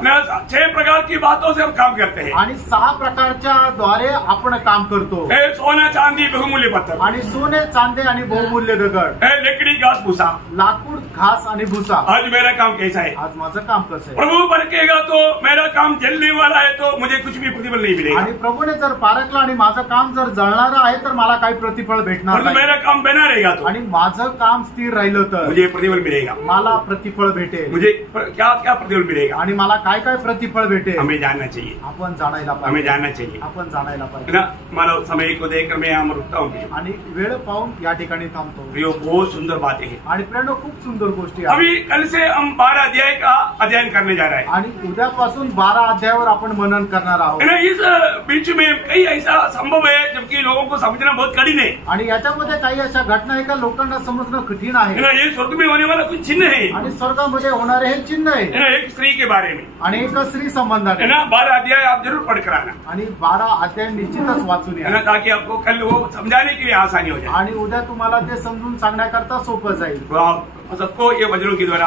6 प्रकार की बातों से हम काम करते हैं. आणि 6 प्रकारच्या द्वारे आपण काम करतो. सोना चांदी बहुमूल्य पत्थर, आणि सोने चांदी आणि बहुमूल्य दगड, लकड़ी घास भूसा. लाकूड घास आणि भुसा. आज मेरा काम कैसा है? आज माझं काम कसं आहे. प्रभु परखेगा तो मेरा काम जलने वाला है तो मुझे कुछ भी प्रतिफल नहीं मिलेगा. आणि प्रभूने जर पारखलं आणि माझं काम जर जळणारं आहे तर मला काही प्रतिफळ भेटणार परंतु नाही. मेरा काम बना रहेगा तो आणि माझं काम स्थिर राहिलं तर मुझे प्रतिफल मिलेगा. मला प्रतिफळ भेटेल. मुझे क्या क्या प्रतिफल मिलेगा? आणि मला काय काय प्रतिफळ भेटेल हमें जानना चाहिए. आपण जाणायला हमें पाहिजे. जानना चाहिए. आपण जाणायला है पाहिजे. ना? मानव समय को देखकर मैं यहाँ रुकता हूँ. आणि वेळ पाहून या ठिकाणी थांबतो. प्रियो, बहुत सुंदर बातें हैं. आणि प्रेरणा खूप सुंदर गोष्टी आहेत. अभी कल से हम 12 अध्याय का अध्ययन करने जा रहे हैं. आणि उद्यापासून 12 अध्यायावर आपण मनन करणार आहोत. है ना? इस बीच में कई ऐसा संभव है जबकि लोगों को समझना बहुत कठिन है. आणि याच्यामध्ये काही अशा घटना आहे का लोकांना समजणं कठीण है आहे. ना? ये स्वर्ग में होने वाला कुछ चिन्ह है. आणि स्वर्गामध्ये होणारे हे चिन्ह आहे. है ना? एक स्त्री के बारे में. आणि एका स्त्री संबंधाने. है ना? 12 अध्याय आप जरूर पढ़कर आना. आणि 12 अध्याय निश्चितच वाचून है ना? या. ताकि आपको कल वो समझाने के लिए आसानी हो जाए. आणि उद्या तुम्हाला ते समजून सांगण्याकरता सोपं जाईल. तो आप सबको ये वचनों के द्वारा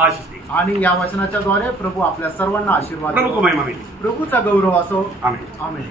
आशीष दें. आणि या वचनाच्या द्वारे प्रभू आपल्या सर्वांना आशीर्वाद प्रभु को देवो. महिमा मिले. प्रभूचा गौरव असो. आमीन. आमेन.